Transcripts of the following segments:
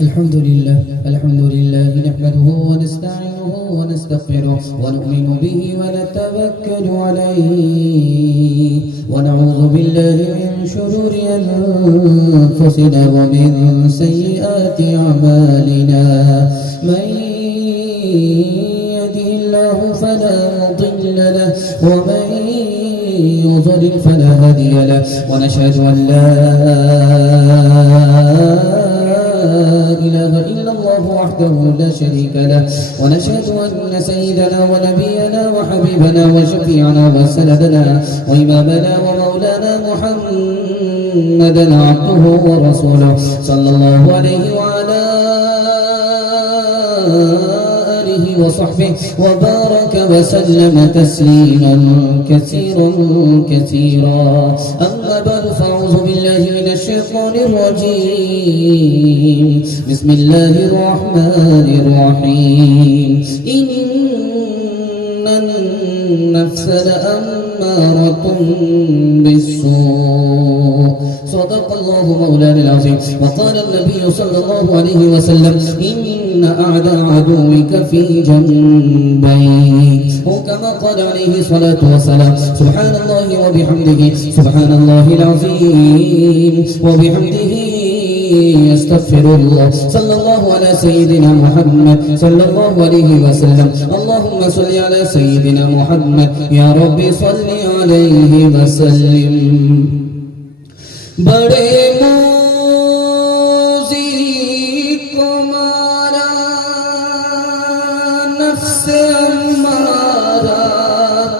الحمد لله نحمده ونستعينه ونستغفره ونؤمن به ونتوكل عليه ونعوذ بالله من شرور أنفسنا ومن سيئات أعمالنا من يهده الله فلا مضل له ومن يضلل فلا هادي له ونشهد أن لا إله إلا الله وحده لا شريك له ونشهد أن سيدنا ونبينا وحبيبنا وشفيعنا وسندنا وإمامنا ومولانا محمدا عبده ورسوله صلى الله عليه وعلى آله وصحبه وبارك وسلم تسليما كثيرا أما بعد فأعوذ بالله من الشيطان الرجيم بسم الله الرحمن الرحيم إن النفس لأمارة بالسوء صدق الله مولانا العظيم وقال النبي صلى الله عليه وسلم إن أعداء عدوك في جنبيك وكما قال عليه الصلاة والسلام سبحان الله وبحمده سبحان الله العظيم وبحمده استغفر الله صلى الله على سيدنا محمد صلى الله عليه وسلم اللهم صل على سيدنا محمد يا رب صل عليه وسلم بڑے موزی کو مارا نفس امارا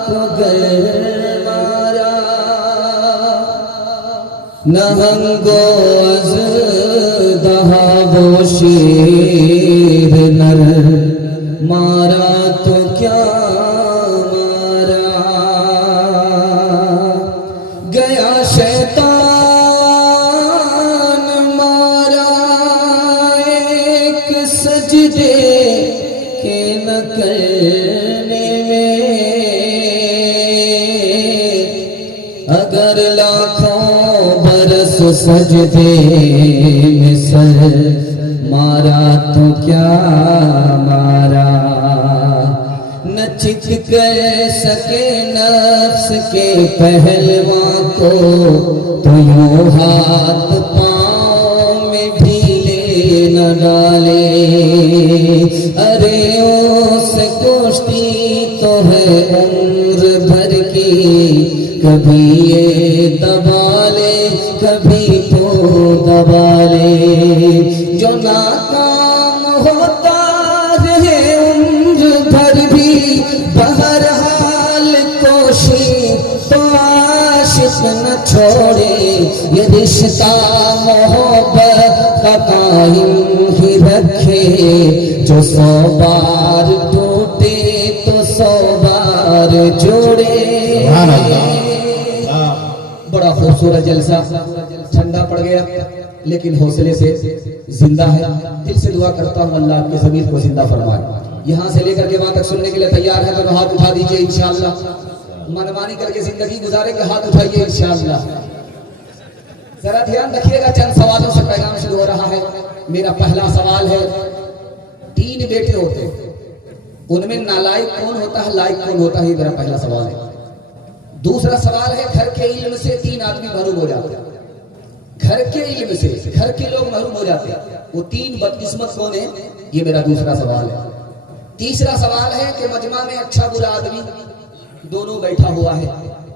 کو گر مارا نہنگو از دہاب و شیر نر مارا تو کیا مارا گیا شیطان مارا ایک سجدے کے نہ کرنے میں اگر لاکھوں برس سجدے میں سر مارا تو کیا مارا نہ چک کر سکے نفس کے پہلوان کو تو یوں ہاتھ پاؤں میں ڈھیلے نہ ڈالے ارے اس کوشتی تو ہے عمر بھر کی کبھی یہ دبا لے کبھی تو دبا لے جو ناکام ہوتا رہے عمر بھر بھی بہرحال کوشش تو عاشق نہ چھوڑے یہ رشتہ محبت کا قائم ہی رکھے جو 100 بار ٹوٹے تو 100 بار جوڑے بڑا خوبصورت جلسہ ٹھنڈا پڑ گیا لیکن حوصلے سے زندہ ہے دل سے دعا کرتا ہوں اللہ آپ کے ضمیر کو زندہ فرمائے یہاں سے لے کر کے وہاں تک سننے کے لیے تیار ہے تو ہاتھ اٹھا دیجئے انشاءاللہ منمانی کر کے زندگی گزارے کے ہاتھ اٹھائیے انشاءاللہ ذرا دھیان رکھیے گا چند سوالوں سے پیغام شروع ہو رہا ہے میرا پہلا سوال ہے 3 بیٹے ہوتے ہیں ان میں نالائق کون ہوتا ہے لائق کون ہوتا ہے یہ میرا پہلا سوال ہے دوسرا سوال ہے گھر کے علم سے 3 آدمی محروم ہو جاتے ہیں گھر کے علم سے گھر کے لوگ محروم ہو جاتے ہیں وہ 3 بدقسمت کون ہیں یہ میرا دوسرا سوال ہے تیسرا سوال ہے کہ مجمع میں اچھا برا آدمی دونوں بیٹھا ہوا ہے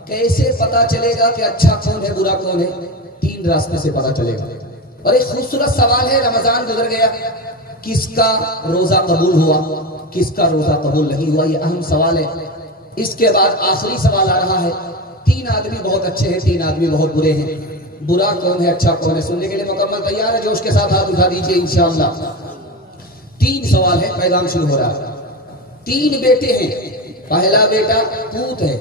کیسے پتا چلے گا کہ اچھا کون ہے برا کون ہے 3 راستے سے پتا چلے گا اور ایک خوبصورت سوال ہے رمضان گزر گیا کس کا روزہ قبول ہوا کس کا روزہ قبول نہیں ہوا یہ اہم سوال ہے اس کے بعد آخری سوال آ رہا ہے 3 آدمی بہت اچھے ہیں 3 آدمی بہت برے ہیں برا کون ہے اچھا کون ہے سننے کے لیے مکمل تیار ہے جوش کے ساتھ ہاتھ اٹھا دیجئے انشاءاللہ 3 سوال ہے پیغام شروع ہو رہا ہے 3 بیٹے ہیں پہلا بیٹا پوت ہے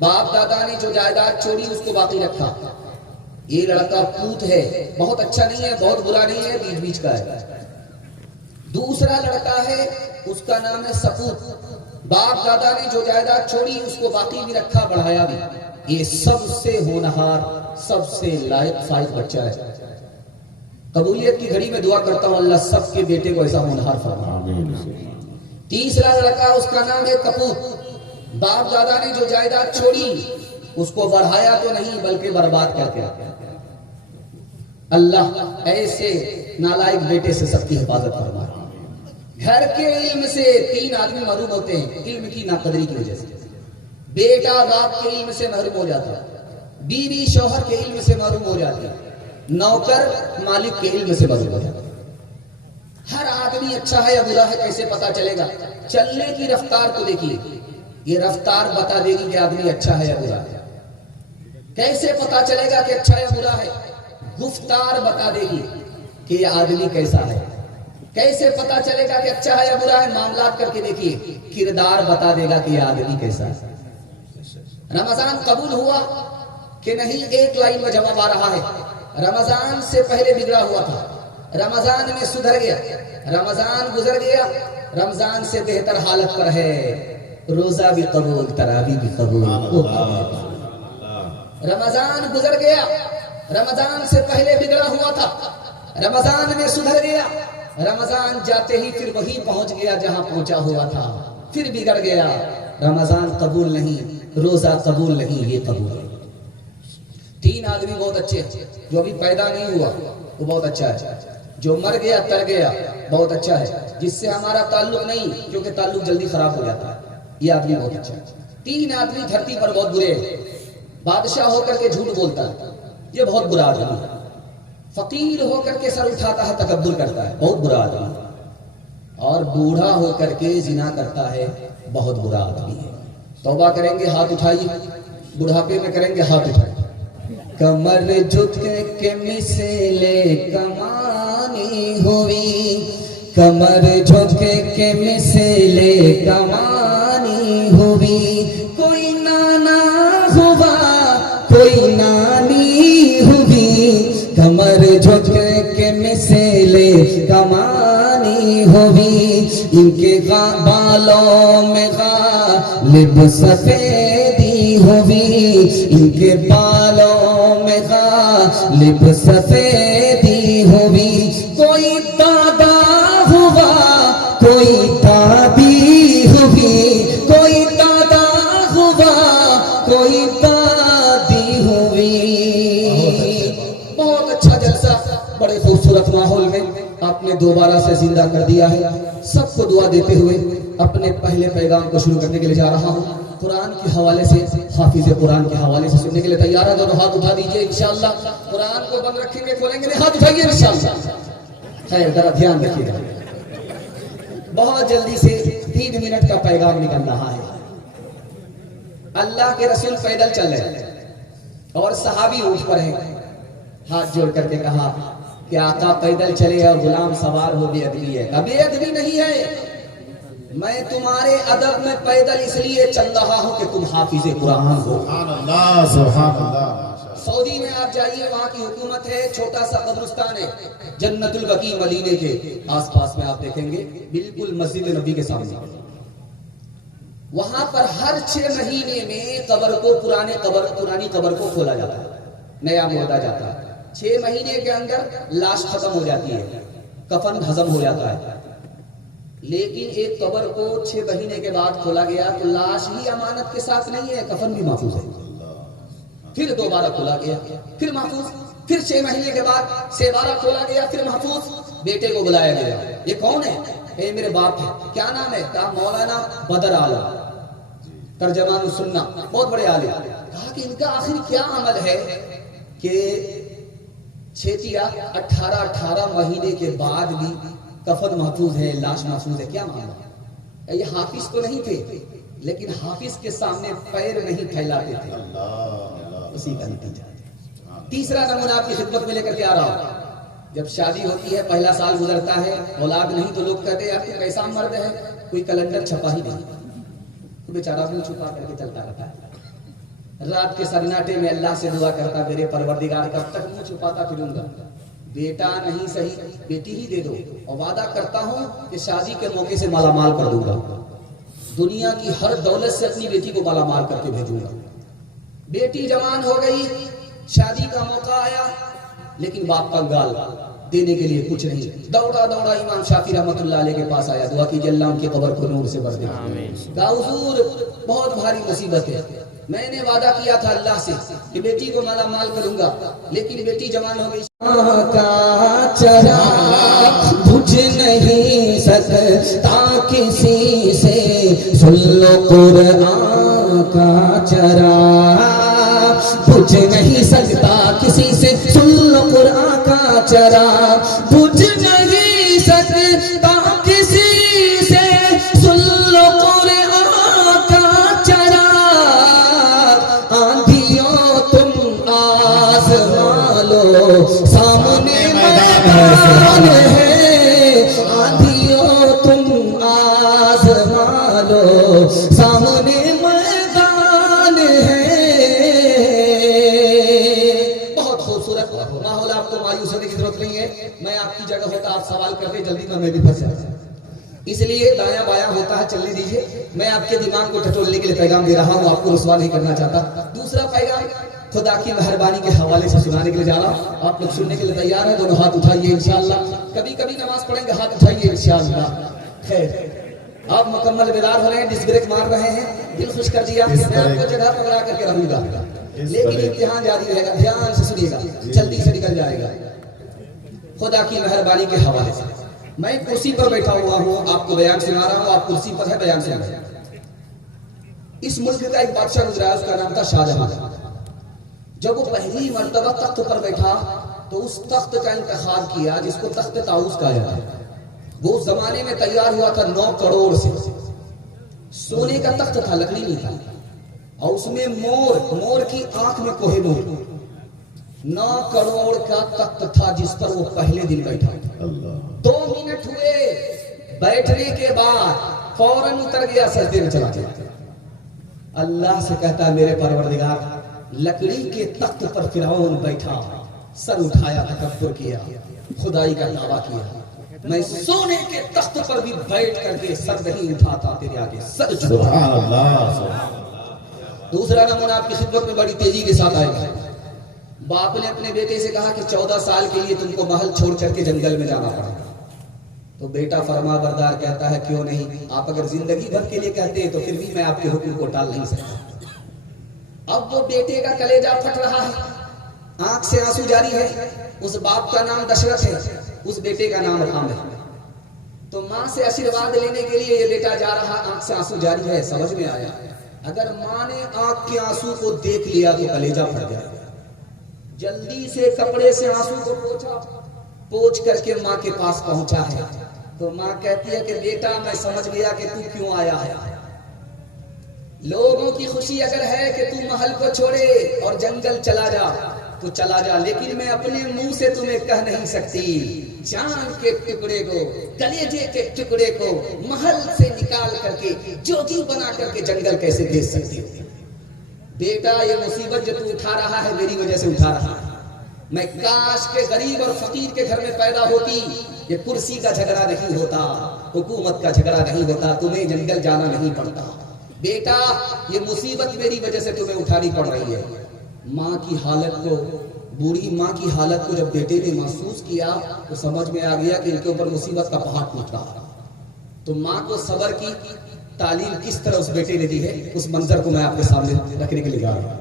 باپ دادا نے جو جائیداد چھوڑی اس کو باقی رکھا یہ لڑکا پوت ہے بہت اچھا نہیں ہے بہت برا نہیں ہے بیچ بیچ کا ہے دوسرا لڑکا ہے اس کا نام ہے سپوت باپ دادا نے جو جائیداد چھوڑی اس کو باقی بھی رکھا بڑھایا بھی یہ سب سے ہونہار سب سے لائق فائق بچہ ہے قبولیت کی گھڑی میں دعا کرتا ہوں اللہ سب کے بیٹے کو ایسا ہونہار فرمائے۔ تیسرا لڑکا اس کا نام ہے کپوت، باپ دادا نے جو جائیداد چھوڑی اس کو بڑھایا تو نہیں بلکہ برباد کر کے رکھا۔ اللہ ایسے نالائق بیٹے سے سب کی حفاظت فرمائے۔ گھر کے علم سے 3 آدمی محروم ہوتے ہیں علم کی ناقدری کی وجہ سے۔ بیٹا باپ کے علم سے محروم ہو جاتا ہے، بیوی شوہر کے علم سے محروم ہو جاتی ہے، نوکر مالک کے علم سے محروم ہو جاتا ہے۔ ہر آدمی اچھا ہے یا برا ہے کیسے پتا چلے گا؟ چلنے کی رفتار کو دیکھیے، یہ رفتار بتا دے گی کہ آدمی اچھا ہے یا برا ہے۔ کیسے پتا چلے گا کہ اچھا یا برا ہے؟ گفتار بتا دے گی کہ یہ آدمی کیسا ہے۔ کیسے پتا چلے گا کہ اچھا ہے یا برا ہے؟ معاملات کر کے دیکھیے، کردار بتا دے گا کہ یہ آدمی کیسا ہے۔ رمضان قبول ہوا کہ نہیں ایک لائن میں جواب آ رہا ہے۔ رمضان سے پہلے بگڑا ہوا تھا، رمضان میں سدھر گیا، رمضان گزر گیا، رمضان سے بہتر حالت پر ہے، روزہ بھی قبول، تراویح بھی قبول۔ رمضان گزر گیا، رمضان سے پہلے بگڑا ہوا تھا، رمضان میں سدھر گیا، رمضان جاتے ہی پھر وہی پہنچ گیا جہاں پہنچا ہوا تھا، پھر بگڑ گیا۔ رمضان قبول نہیں، روزہ قبول نہیں، یہ قبول ہے۔ 3 آدمی بہت اچھے ہیں، جو ابھی پیدا نہیں ہوا وہ بہت اچھا ہے، جو مر گیا تر گیا بہت اچھا ہے، جس سے ہمارا تعلق نہیں کیونکہ تعلق جلدی خراب ہو جاتا ہے، یہ آدمی بہت اچھا ہے۔ 3 آدمی دھرتی پر بہت برے ہیں۔ بادشاہ ہو کر کے جھوٹ بولتا ہے، یہ بہت برا آدمی ہے۔ فقیر ہو کر کے سر اٹھاتا ہے، تکبر کرتا ہے، بہت برا آدمی ہے۔ اور بوڑھا ہو کر کے زنا کرتا ہے، بہت برا آدمی ہے۔ توبہ کریں گے ہاتھ اٹھائیے، بڑھاپے میں کریں گے ہاتھ اٹھائیے۔ کمر جھک کے مثلے کمانی ہوئی، کمر جھک کے مثلے کمانی ہوئی، کوئی نانا ہوا کوئی نانی ہوئی، کمر جھک کے مثلے کمانی ہوئی، ان کے بالوں میں غالب سفیدی ہوئی، ان کے بالوں میں غالب سفیدی ہوئی، کوئی دادا ہوا کوئی دادی ہوئی، کوئی دادا ہوا کوئی دادی ہوئی۔ بہت اچھا جلسہ، بڑے خوبصورت ماحول میں آپ نے دوبارہ سے زندہ کر دیا ہے۔ سب کو دعا دیتے ہوئے اپنے پہلے پیغام کو شروع کرنے کے لیے جا رہا ہوں۔ قرآن کے حوالے سے، حافظ قرآن کے حوالے سے سننے کے لیے تیار ہے؟ دونوں ہاتھ اٹھا دیجئے انشاءاللہ۔ قرآن کو بند رکھیں گے، کھولیں گے نہیں، ہاتھ اٹھائیے انشاءاللہ۔ خیر ذرا دھیان رکھیے گا، بہت جلدی سے 3 منٹ کا پیغام نکل رہا ہے۔ اللہ کے رسول پیدل چل رہے ہیں اور صحابی اونٹ پر ہیں، ہاتھ جوڑ کر کے کہا کہ آقا پیدل چلے اور غلام سوار ہو، بے ادبی ہے۔ بے ادبی نہیں ہے، میں تمہارے ادب میں پیدل اس لیے چل رہا ہوں کہ تم حافظ قرآن ہو۔ سبحان اللہ، سبحان اللہ۔ سعودی میں آپ جائیے، وہاں کی حکومت ہے، چھوٹا سا قبرستان ہے جنت البقیع مدینے کے آس پاس میں، آپ دیکھیں گے بالکل مسجد نبی کے سامنے۔ وہاں پر ہر 6 مہینے میں قبر کو، پرانی قبر کو کھولا جاتا ہے، نیا مردہ جاتا ہے۔ 6 مہینے کے اندر لاش ختم ہو جاتی ہے، کفن ہضم ہو جاتا ہے، لیکن ایک قبر کو 6 مہینے کے بعد کھولا گیا تو لاش ہی امانت کے ساتھ نہیں ہے، کفن بھی محفوظ ہے۔ پھر دوبارہ کھولا گیا، پھر محفوظ، پھر 6 مہینے کے بعد دوبارہ کھولا گیا، پھر محفوظ۔ بیٹے کو بلایا گیا، یہ کون ہے؟ اے میرے باپ ہے۔ کیا نام ہے؟ کہا مولانا بدر عالم، ترجمان السنہ، بہت بڑے عالم۔ کہا کہ ان کا آخر کیا عمل ہے کہ 18 مہینے کے بعد بھی کفن محفوظ ہے، لاش محفوظ ہے، کیا معاملہ؟ یہ حافظ تو نہیں تھے، لیکن حافظ کے سامنے پیر نہیں پھیلاتے تھے، اسی کا نتیجہ۔ تیسرا نمونہ آپ کی خدمت میں لے کر کے آ رہا ہوں۔ جب شادی ہوتی ہے، پہلا سال گزرتا ہے، اولاد نہیں تو لوگ کہتے ہیں یار تو کیسا مرد ہے، کوئی کیلنڈر چھپا ہی نہیں، تو بیچارہ منہ چھپا کر کے چلتا رہتا ہے۔ رات کے سناٹے میں اللہ سے دعا کرتا، میرے پروردگار کب تک منہ چھپاتا پھروں گا، بیٹا نہیں صحیح بیٹی ہی دے دو، اور وعدہ کرتا ہوں کہ شادی کے موقع سے مالا مال کر دوں گا، دنیا کی ہر دولت سے اپنی بیٹی کو مالا مال کر کے بھیجوں گا۔ بیٹی جوان ہو گئی، شادی کا موقع آیا، لیکن باپ کا گال، دینے کے لیے کچھ نہیں. دوڑا دوڑا امام شافعی رحمۃ اللہ علیہ کے پاس آیا, دعا کیجیے اللہ ان کی قبر کو نور سے بھر دے. کہا حضور بہت بھاری مصیبت ہے, میں نے وعدہ کیا تھا اللہ سے کہ بیٹی کو مالا مال کروں گا, لیکن بیٹی جوان ہو گئی. کا چراغ بجھ نہیں سکتا کسی سے, سن لو قرآن کا چراغ بجھ نہیں سکتا کسی سے, سن لو قرآن کا چراغ بجھ نہیں سکتا کسی سے, سن لو قرآن کا چراغ. آندھیوں تم آزما لو سامنے میدان ہے, آندھیوں تم آزما لو سامنے میدان ہے. بہت خوبصورت ماحول, آپ کو مایوس ہونے کی ضرورت نہیں ہے. میں آپ کی جگہ ہوتا آپ سوال کرتے جلدی میں بھی پھنس جاتا, اس لیے دایاں بایاں ہوتا ہے چلنے دیجیے. میں آپ کے دماغ کو ٹٹولنے کے لیے پیغام دے رہا ہوں, آپ کو رسوا نہیں کرنا چاہتا. دوسرا پیغام خدا کی مہربانی کے حوالے سے سنانے کے لیے جا رہا ہوں. آپ لوگ سننے کے لیے تیار ہیں؟ دونوں ہاتھ اٹھائیے انشاءاللہ. کبھی کبھی نماز پڑھیں گے, ہاتھ اٹھائیے انشاءاللہ. خیر, آپ مکمل بیدار ہو رہے ہیں, ڈس بریک مار رہے ہیں, دل خوش کر دیا. میں آپ کو جگہ پکڑا کر کے رہوں گا, لیکن امتحان جاری رہے گا, دھیان سے سنیے گا, جلدی سے نکل جائے گا. خدا کی مہربانی کے حوالے سے میں کرسی پر بیٹھا ہوا ہوں, آپ کو بیان سنا رہا ہوں, آپ کرسی پر ہے, بیان سنا رہا ہوں. اس ملک کا ایک بادشاہ گزرا, اس کا نام تھا شاہ جہاں. جب وہ پہلی مرتبہ تخت پر بیٹھا تو اس تخت کا انتخاب کیا جس کو تخت طاؤس کہا جاتا ہے. وہ اس زمانے میں تیار ہوا تھا 9 کروڑ سے, سونے کا تخت تھا, لکڑی نہیں تھا, اور اس میں مور کی آنکھ میں کوہ نور. 9 کروڑ کا تخت تھا جس پر وہ پہلے دن بیٹھا. 2 منٹ ہوئے بیٹھنے کے بعد فوراً اتر گیا, سجدے میں چلا گیا. اللہ سے کہتا ہے میرے پروردگار, لکڑی کے تخت پر فرعون بیٹھا, سر اٹھایا, تکبر کیا, خدائی کا دعویٰ کیا. میں سونے کے تخت پر بھی بیٹھ کر کے سر نہیں اٹھاتا, تیرے آگے سر جھکاتا. دوسرا نمونہ آپ کی خدمت میں بڑی تیزی کے ساتھ آئے گا. باپ نے اپنے بیٹے سے کہا کہ 14 سال کے لیے تم کو محل چھوڑ کر کے جنگل میں جانا پڑا. تو بیٹا فرما بردار کہتا ہے کیوں نہیں, آپ اگر زندگی بھر کے لیے کہتے ہیں تو پھر بھی میں آپ کے حکم کو ٹال نہیں سکتا. اب وہ بیٹے کا کلیجہ پھٹ رہا ہے, آنکھ سے آنسو جاری ہے. اس باپ کا نام دشرتھ ہے, اس بیٹے کا نام رام ہے. تو ماں سے آشیرواد لینے کے لیے یہ بیٹا جا رہا, آنکھ سے آنسو جاری ہے. سمجھ میں آیا, اگر ماں نے آنکھ کے آنسو کو دیکھ لیا تو کلیجہ پھٹ جائے. جلدی سے کپڑے سے آنسو کو پوچھ کر کے ماں کے پاس پہنچا ہے. تو ماں کہتی ہے کہ بیٹا میں سمجھ گیا کہ تو کیوں آیا ہے. لوگوں کی خوشی اگر ہے کہ تو محل کو چھوڑے اور جنگل چلا جا تو چلا جا, لیکن میں اپنے منہ سے تمہیں کہہ نہیں سکتی. جان کے ٹکڑے کو, کلیجے کے ٹکڑے کو محل سے نکال کر کے جوگی بنا کر کے جنگل کیسے بھیج سکتی ہو. بیٹا یہ مصیبت جو تو اٹھا رہا ہے میری وجہ سے اٹھا رہا ہے. میں کاش کے غریب اور فقیر کے گھر میں پیدا ہوتی, یہ کرسی کا جھگڑا نہیں ہوتا, حکومت کا جھگڑا نہیں ہوتا, تمہیں جنگل جانا نہیں پڑتا. بیٹا یہ مصیبت میری وجہ سے تمہیں اٹھانی پڑ رہی ہے. ماں کی حالت کو, بوڑھی ماں کی حالت کو جب بیٹے نے محسوس کیا تو سمجھ میں آ گیا کہ ان کے اوپر مصیبت کا پہاڑ ٹوٹ رہا. تو ماں کو صبر کی تعلیم کس طرح اس بیٹے نے دی ہے, اس منظر کو میں آپ کے سامنے رکھنے کے لیے جا رہا ہوں.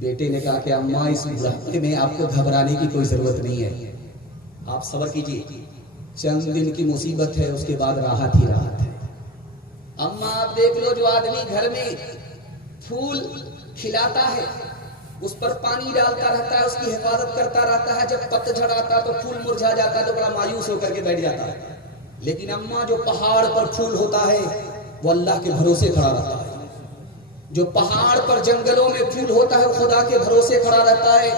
بیٹے نے کہا کہ اماں اس بڑھاپے میں آپ کو گھبرانے کی کوئی ضرورت نہیں ہے, آپ صبر کیجیے, چند دن کی مصیبت ہے, اس کے بعد راحت ہی راحت ہے. اماں آپ دیکھ لو, جو آدمی گھر میں پھول کھلاتا ہے, اس پر پانی ڈالتا رہتا ہے, اس کی حفاظت کرتا رہتا ہے, جب پتجھڑ آتا تو پھول مرجھا جاتا ہے تو بڑا مایوس ہو کر کے بیٹھ جاتا ہے. لیکن اماں جو پہاڑ پر پھول ہوتا ہے وہ اللہ کے بھروسے کھڑا رہتا ہے. جو پہاڑ پر جنگلوں میں پھول ہوتا ہے وہ خدا کے بھروسے کھڑا رہتا ہے.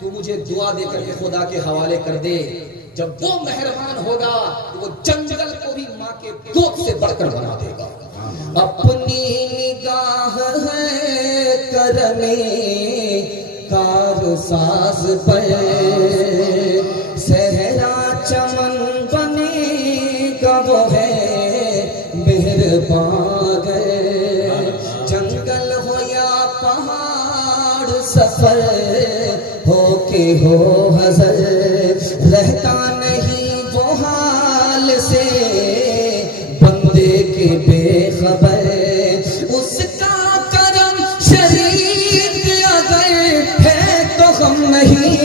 تو مجھے دعا دے کر کے خدا کے حوالے کر دے, جب وہ مہربان ہوگا تو وہ جنگل کو بھی ماں کے گود سے بڑھ کر بنا دے گا. اپنی نگاہ ہے کرنے کار ساز پر, صحرا چمن بنے گا وہ ہے مہربان. جنگل ہو یا پہاڑ سفر ہو کے ہو حضر, رہتا سے بندے کے بے خبر، اس کا کرم شریک اگر ہے تو غم نہیں،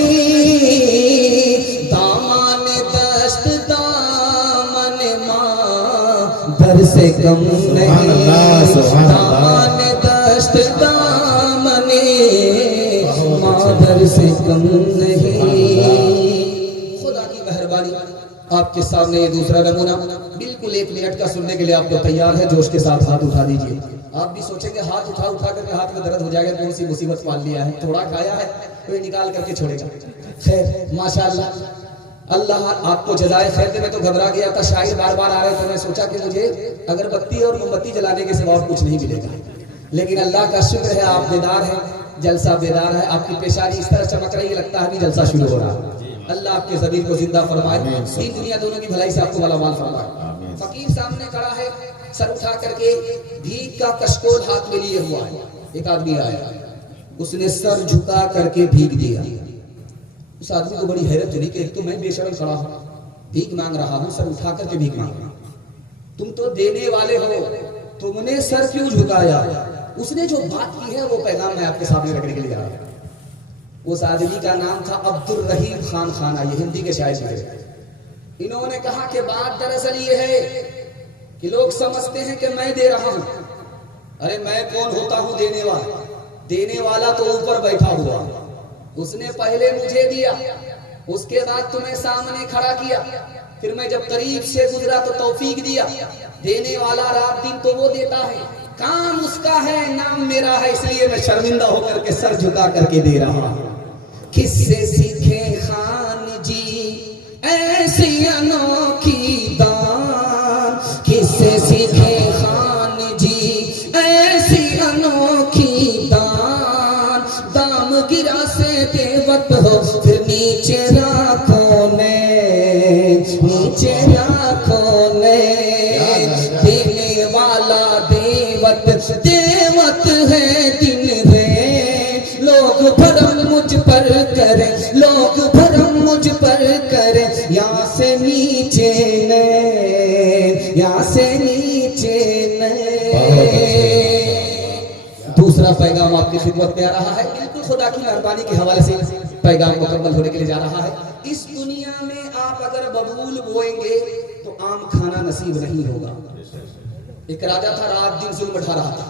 دامان دشت دامن ماں در سے کم نہیں، دامان دشت دامن مادر سے کم نہیں۔ خدا کی مہربانی، آپ کے سامنے یہ دوسرا نمونہ بالکل 1 منٹ کا سننے کے لیے آپ کو تیار ہے؟ جوش کے ساتھ ہاتھ اٹھا دیجئے۔ آپ بھی سوچیں گے ہاتھ اٹھا کر کے ہاتھ میں درد ہو جائے گا، کون سی مصیبت پال لیا ہے، تھوڑا کھایا ہے کوئی نکال کر کے چھوڑے گا۔ خیر ماشاءاللہ، اللہ آپ کو جزائے خیر دے۔ میں تو گھبرا گیا تھا، شاعر بار بار آ رہے تھے، میں سوچا کہ مجھے اگربتی اور موم بتی جلانے کے سوا اور کچھ نہیں ملے گا، لیکن اللہ کا شکر ہے آپ بیدار ہیں، جلسہ بیدار ہے، آپ کی پیشانی اس طرح چمک رہی ہے، لگتا ہے ابھی جلسہ شروع ہو رہا ہے۔ اللہ آپ کے ضمیر کو زندہ فرمائے، دین دنیا دونوں کی بھلائی سے آپ کو مالا مال فرمائے۔ فقیر سامنے کھڑا ہے، سر اٹھا کر کے بھیک کا کشکول ہاتھ میں لیے ہوا ہے۔ ایک آدمی آیا، اس نے سر جھکا کر کے بھیک دیا۔ اس آدمی کو بڑی حیرت ہوئی کہ ایک تو میں بے شرم کھڑا ہوں، بھیک مانگ رہا ہوں، سر اٹھا کر کے بھیک مانگ رہا ہوں، تم تو دینے والے ہو، تم نے سر کیوں جھکایا؟ اس نے جو بات کی ہے وہ پیغام میں آپ کے سامنے رکھنے کے لیے جا رہا ہوں۔ اس آدمی کا نام تھا عبد الرحیم خان خانہ، یہ ہندی کے شاعر تھے۔ انہوں نے کہا کہ بات دراصل یہ ہے کہ لوگ سمجھتے ہیں کہ میں دے رہا ہوں، ارے میں کون ہوتا ہوں دینے والا؟ دینے والا تو اوپر بیٹھا ہوا، اس نے پہلے مجھے دیا، اس کے بعد تمہیں سامنے کھڑا کیا، پھر میں جب قریب سے گزرا تو توفیق دیا۔ دینے والا رات دن تو وہ دیتا ہے، کام اس کا ہے، نام میرا ہے، اس لیے میں شرمندہ ہو کر کے سر جھکا کر کے دے رہا ہوں۔ کس سے سیکھے خان جی ایسی انوکھی دان، کس سے سیکھے خان جی ایسی انوکھی دان، دام گرا سے دیوت ہو پھر نیچے راکھوں نے، نیچے راکھوں نے، دینے والا دیوت، دیوت ہے دن ہے، لوگ بھرم مجھ پر کرے، لوگ بھرم مجھ پر کرے، یہاں سے نیچے نے، یہاں سے نیچے نے۔ دوسرا پیغام آپ کی خدمت میں آ رہا ہے، بالکل خدا کی مہربانی کے حوالے سے پیغام مکمل ہونے کے لیے جا رہا ہے۔ اس دنیا میں آپ اگر ببول بوئیں گے تو عام کھانا نصیب نہیں ہوگا۔ ایک راجا تھا، رات دن ظلم اٹھا رہا تھا،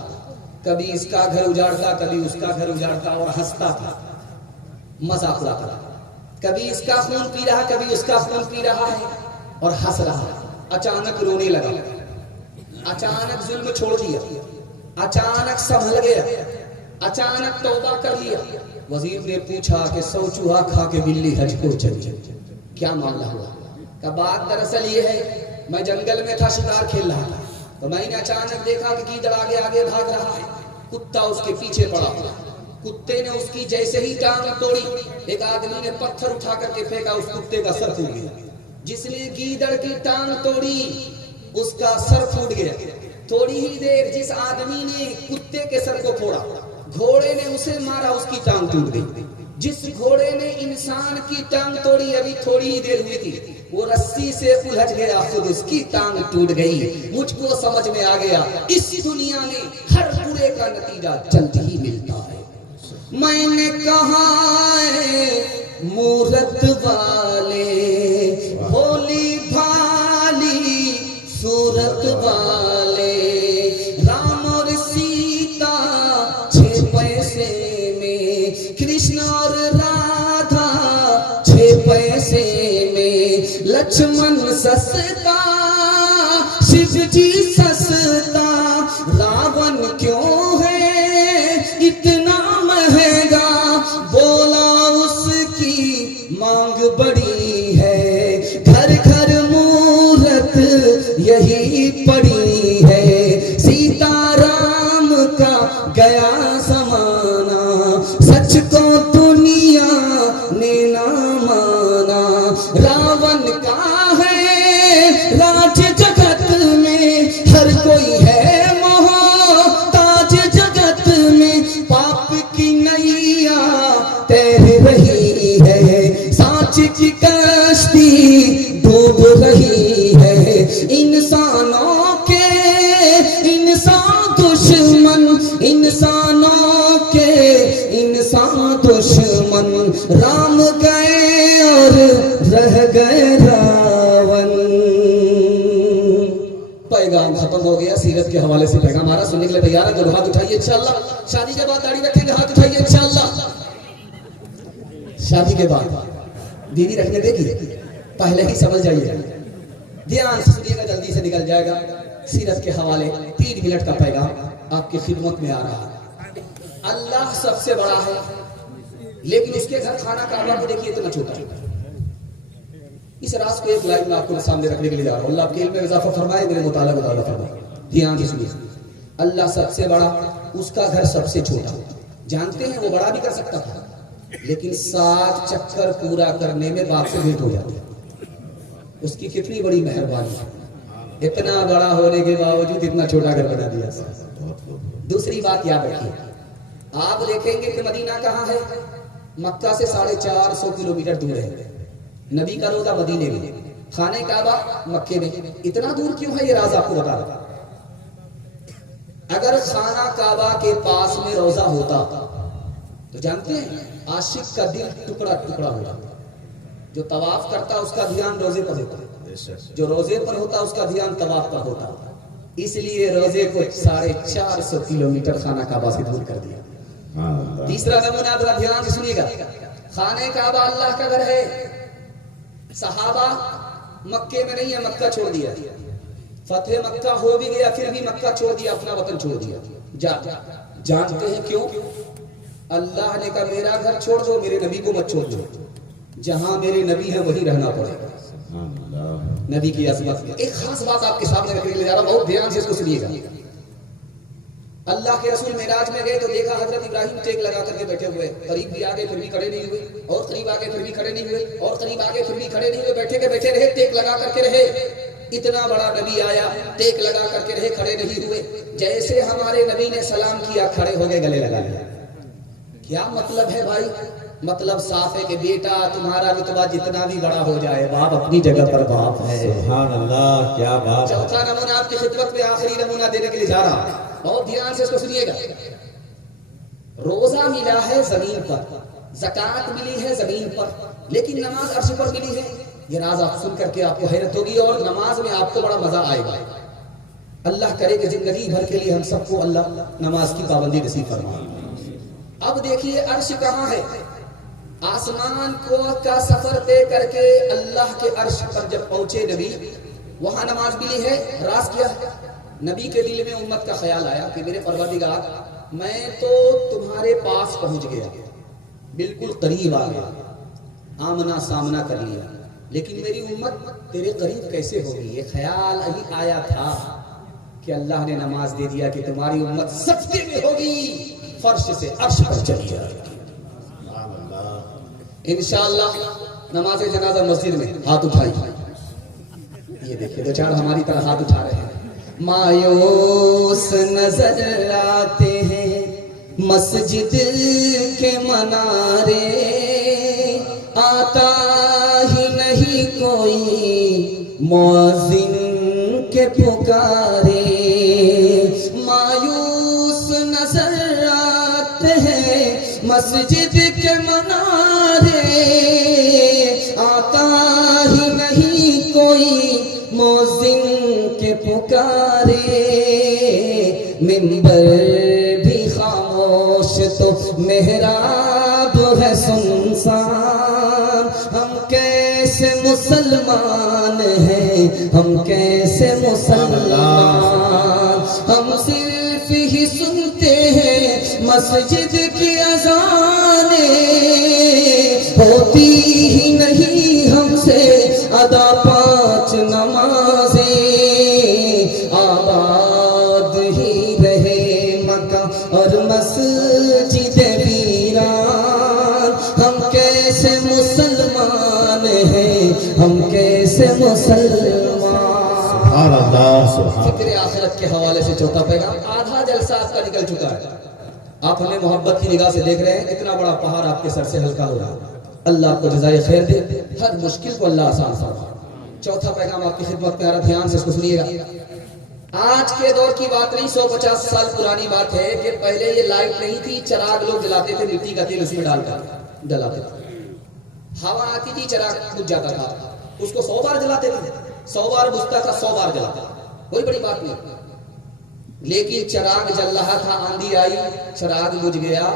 کبھی اس کا گھر اجاڑتا، کبھی اس کا گھر اجاڑتا، اور ہنستا تھا، مذاق اڑاتا تھا، کبھی اس کا خون پی رہا، کبھی اس کا خون پی رہا ہے اور ہنس رہا ہے۔ اچانک رونے لگا، اچانک ظلم چھوڑ دیا، اچانک سنبھل گیا، اچانک توبہ کر لیا۔ وزیر نے پوچھا کہ 100 چوہا کھا کے بلی حج کو چلی، کیا معاملہ ہوا؟ کہ بات دراصل یہ ہے، میں جنگل میں تھا، شکار کھیل رہا تھا، تو میں نے اچانک دیکھا کہ گیدڑ آگے آگے بھاگ رہا ہے، کتا اس کے پیچھے پڑا ہوا، کتے نے اس کی جیسے ہی ٹانگ توڑی، ایک آدمی نے پتھر اٹھا کر کے پھینکا، اس کتے کا سر پھوٹ گیا۔ جس نے گیدڑ کی ٹانگ توڑی اس کا سر پھوٹ گیا۔ تھوڑی ہی دیر جس آدمی نے کتے کے سر کو پھوڑا، گھوڑے نے اسے مارا، اس کی ٹانگ ٹوٹ گئی۔ جس گھوڑے نے انسان کی ٹانگ توڑی، ابھی تھوڑی ہی دیر ہوئی تھی، وہ رسی سے الجھ گیا، خود اس کی ٹانگ ٹوٹ گئی۔ مجھ کو سمجھ میں آ گیا، اس دنیا میں ہر برے کا نتیجہ جلد ہی ملتا ہے۔ میں نے کہا ہے مورت والے، بھولی بھالی صورت والے، رام اور سیتا 6 پیسے میں، کرشن اور رادھا 6 پیسے میں، لکشمن سستا شیو جی سستا، راون کیوں ہے اتنا مہنگا، بولا اس کی مانگ بڑی ہے، گھر گھر مورت یہی پڑی ہے، سیتا رام کا گیا زمانہ، سچ کو دنیا نے نہ مانا، راون کا ہے راج جگت میں، ہر کوئی ہے محتاج جگت میں، پاپ کی نیا تیر رہی ہے، سانچ کی کشتی ڈوب رہی ہے، رام گئے اور رہ گئے راون. پیغام ختم ہو گیا. سیرت کے حوالے سے پیغام آ رہا, سننے کے لیے تیار ہے؟ جو ہاتھ اٹھائیے انشاءاللہ. شادی کے بعد داڑھی رکھیں گے, ہاتھ اٹھائیے انشاءاللہ. شادی کے بعد بیوی رکھنے دیکھیے, پہلے ہی سمجھ جائیے. دھیان سے سنیے گا, جلدی سے نکل جائے گا. سیرت کے حوالے 3 منٹ کا پیغام آپ کی خدمت میں آ رہا ہے. اللہ سب سے بڑا ہے, لیکن اس کے گھر خانہ کعبہ کو دیکھیے اتنا چھوٹا ہے. اس راز کو ایک لائن میں آپ کو سامنے رکھنے کے لیے جا رہا ہوں. اللہ آپ کے علم میں اضافہ فرمائے, میرے مطالعہ مطالعہ فرمائے. دھیان سے سنیے. اللہ سب سے بڑا, اس کا گھر سب سے چھوٹا. جانتے ہیں وہ بڑا بھی کر سکتا تھا, لیکن 7 چکر پورا کرنے میں باپ سے بھیٹ ہو جاتی. اس کی کتنی بڑی مہربانی ہے, اتنا بڑا ہونے کے باوجود اتنا چھوٹا گھر بنا دیا. دوسری بات یاد رکھیے, آپ دیکھیں گے کہ مدینہ کہاں ہے؟ مکہ سے 450 کلومیٹر دور ہے. نبی کا روضہ مدینے میں, خانہ کعبہ مکے میں. اتنا دور کیوں ہے, یہ راز آپ کو بتا رہا. اگر خانہ کعبہ کے پاس میں روضہ ہوتا تو جانتے ہیں عاشق کا دل ٹکڑا ٹکڑا ہو جاتا. جو طواف کرتا اس کا دھیان روزے پر ہوتا, جو روزے پر ہوتا اس کا دھیان طواف پر ہوتا. اس لیے روزے کو 450 کلومیٹر خانہ کعبہ سے دور کر دیا. تیسرا نمونہ ذرا دھیان سے سنیے گا. خانہ کعبہ اللہ کا گھر ہے. صحابہ مکے میں نہیں ہے, مکہ چھوڑ دیا. فتح مکہ ہو بھی گیا, پھر بھی مکہ چھوڑ دیا, اپنا وطن چھوڑ دیا. جانتے ہیں کیوں؟ اللہ نے کہا میرا گھر چھوڑ دو, میرے نبی کو مت چھوڑ دو. جہاں میرے نبی ہے وہی رہنا پڑے گا. نبی کی عظمت میں ایک خاص بات آپ کے سامنے رکھنے کے لیے جا رہا ہوں, بہت دھیان سے اس کو سنیے گا. اللہ کے رسول معراج میں گئے تو دیکھا حضرت ابراہیم ٹیک لگا کر کے بیٹھے ہوئے. قریب بھی آگے پھر بھی کھڑے نہیں ہوئے, اور قریب آگے پھر بھی کھڑے نہیں ہوئے, اور قریب آگے پھر بھی کھڑے نہیں ہوئے. بیٹھے کے بیٹھے رہے, ٹیک لگا کر کے رہے. اتنا بڑا نبی آیا, ٹیک لگا کر کے رہے, کھڑے نہیں ہوئے. جیسے ہمارے نبی نے سلام کیا, کھڑے ہو گئے, گلے لگا لیا. کیا مطلب ہے بھائی؟ مطلب صاف ہے کہ بیٹا تمہارا رتبہ جتنا بھی بڑا ہو جائے, باپ اپنی جگہ پر باپ ہے. سبحان اللہ, کیا بات. چوتھا نمونہ آپ کی خدمت میں آخری نمونہ دینے کے لیے جا رہا ہوں, بہت دھیان سے اس کو سنیے گا. روزہ ملا ہے زمین پر, زکات ملی ہے زمین پر, لیکن نماز عرش پر ملی ہے. یہ راز آپ سن کر کے آپ کو حیرت ہوگی, اور نماز میں آپ کو بڑا مزہ آئے گا. اللہ کرے کہ زندگی بھر کے لیے ہم سب کو اللہ نماز کی پابندی نصیب فرمائے. اب دیکھیے عرش کہاں ہے. آسمان کو کا سفر طے کر کے اللہ کے عرش پر جب پہنچے نبی, وہاں نماز ملی ہے. راز کیا ہے؟ نبی کے دل میں امت کا خیال آیا کہ میرے پروردگار, میں تو تمہارے پاس پہنچ گیا, بالکل قریب آ گیا, آمنا سامنا کر لیا, لیکن میری امت تیرے قریب کیسے ہوگی؟ یہ خیال ہی آیا تھا کہ اللہ نے نماز دے دیا کہ تمہاری امت سجدے میں ہوگی, فرش سے عرش پر چلی جائے گی. انشاءاللہ نماز جنازہ مسجد میں ہاتھ اٹھائی. یہ دیکھیں 2-4 ہماری طرح ہاتھ اٹھا رہے ہیں. مایوس نظر آتے ہیں مسجد کے منارے, آتا ہی نہیں کوئی مؤذن کے پکارے. مایوس نظر آتے ہیں مسجد کے منارے, آتا ہی نہیں کوئی مؤذن کے پکارے. منبر بھی خاموش تو محراب ہے سنسان. ہم کیسے مسلمان ہیں, ہم کیسے مسلمان. ہم صرف ہی سنتے ہیں مسجد کی اذانیں, ہوتی ہی نہیں ہم سے ادا 5 نمازیں. آباد ہی رہے مکہ اور مسجد ویران. ہم کیسے مسلمان ہیں, ہم کیسے مسلمان. سبحان اللہ, سبحان. فکر آخرت کے حوالے سے چوتھا پیغام. آدھا جلسہ آپ کا نکل چکا ہے, آپ ہمیں محبت کی نگاہ سے دیکھ رہے ہیں. اتنا بڑا پہاڑ آپ کے سر سے ہلکا ہو رہا. اللہ آپ کو جزائے خیر دے, ہر مشکل کو اللہ آسان فرمائے. چوتھا پیغام آپ کی خدمت میں آ رہا, دھیان سے اس کو سنیے گا. آج کے دور کی بات نہیں, 150 سال پرانی بات ہے کہ پہلے یہ لائٹ نہیں تھی, چراغ لوگ جلاتے تھے, مٹی کا تیل اس میں ڈال کر جلاتے تھے. ہوا آتی تھی چراغ بجھ جاتا تھا، اس کو 100 بار جلاتے تھے، 100 بار بجھتا تھا، 100 بار جلاتا تھا، کوئی بڑی بات نہیں۔ لیکن چراغ جل رہا تھا، آندھی آئی، چراغ بجھ گیا،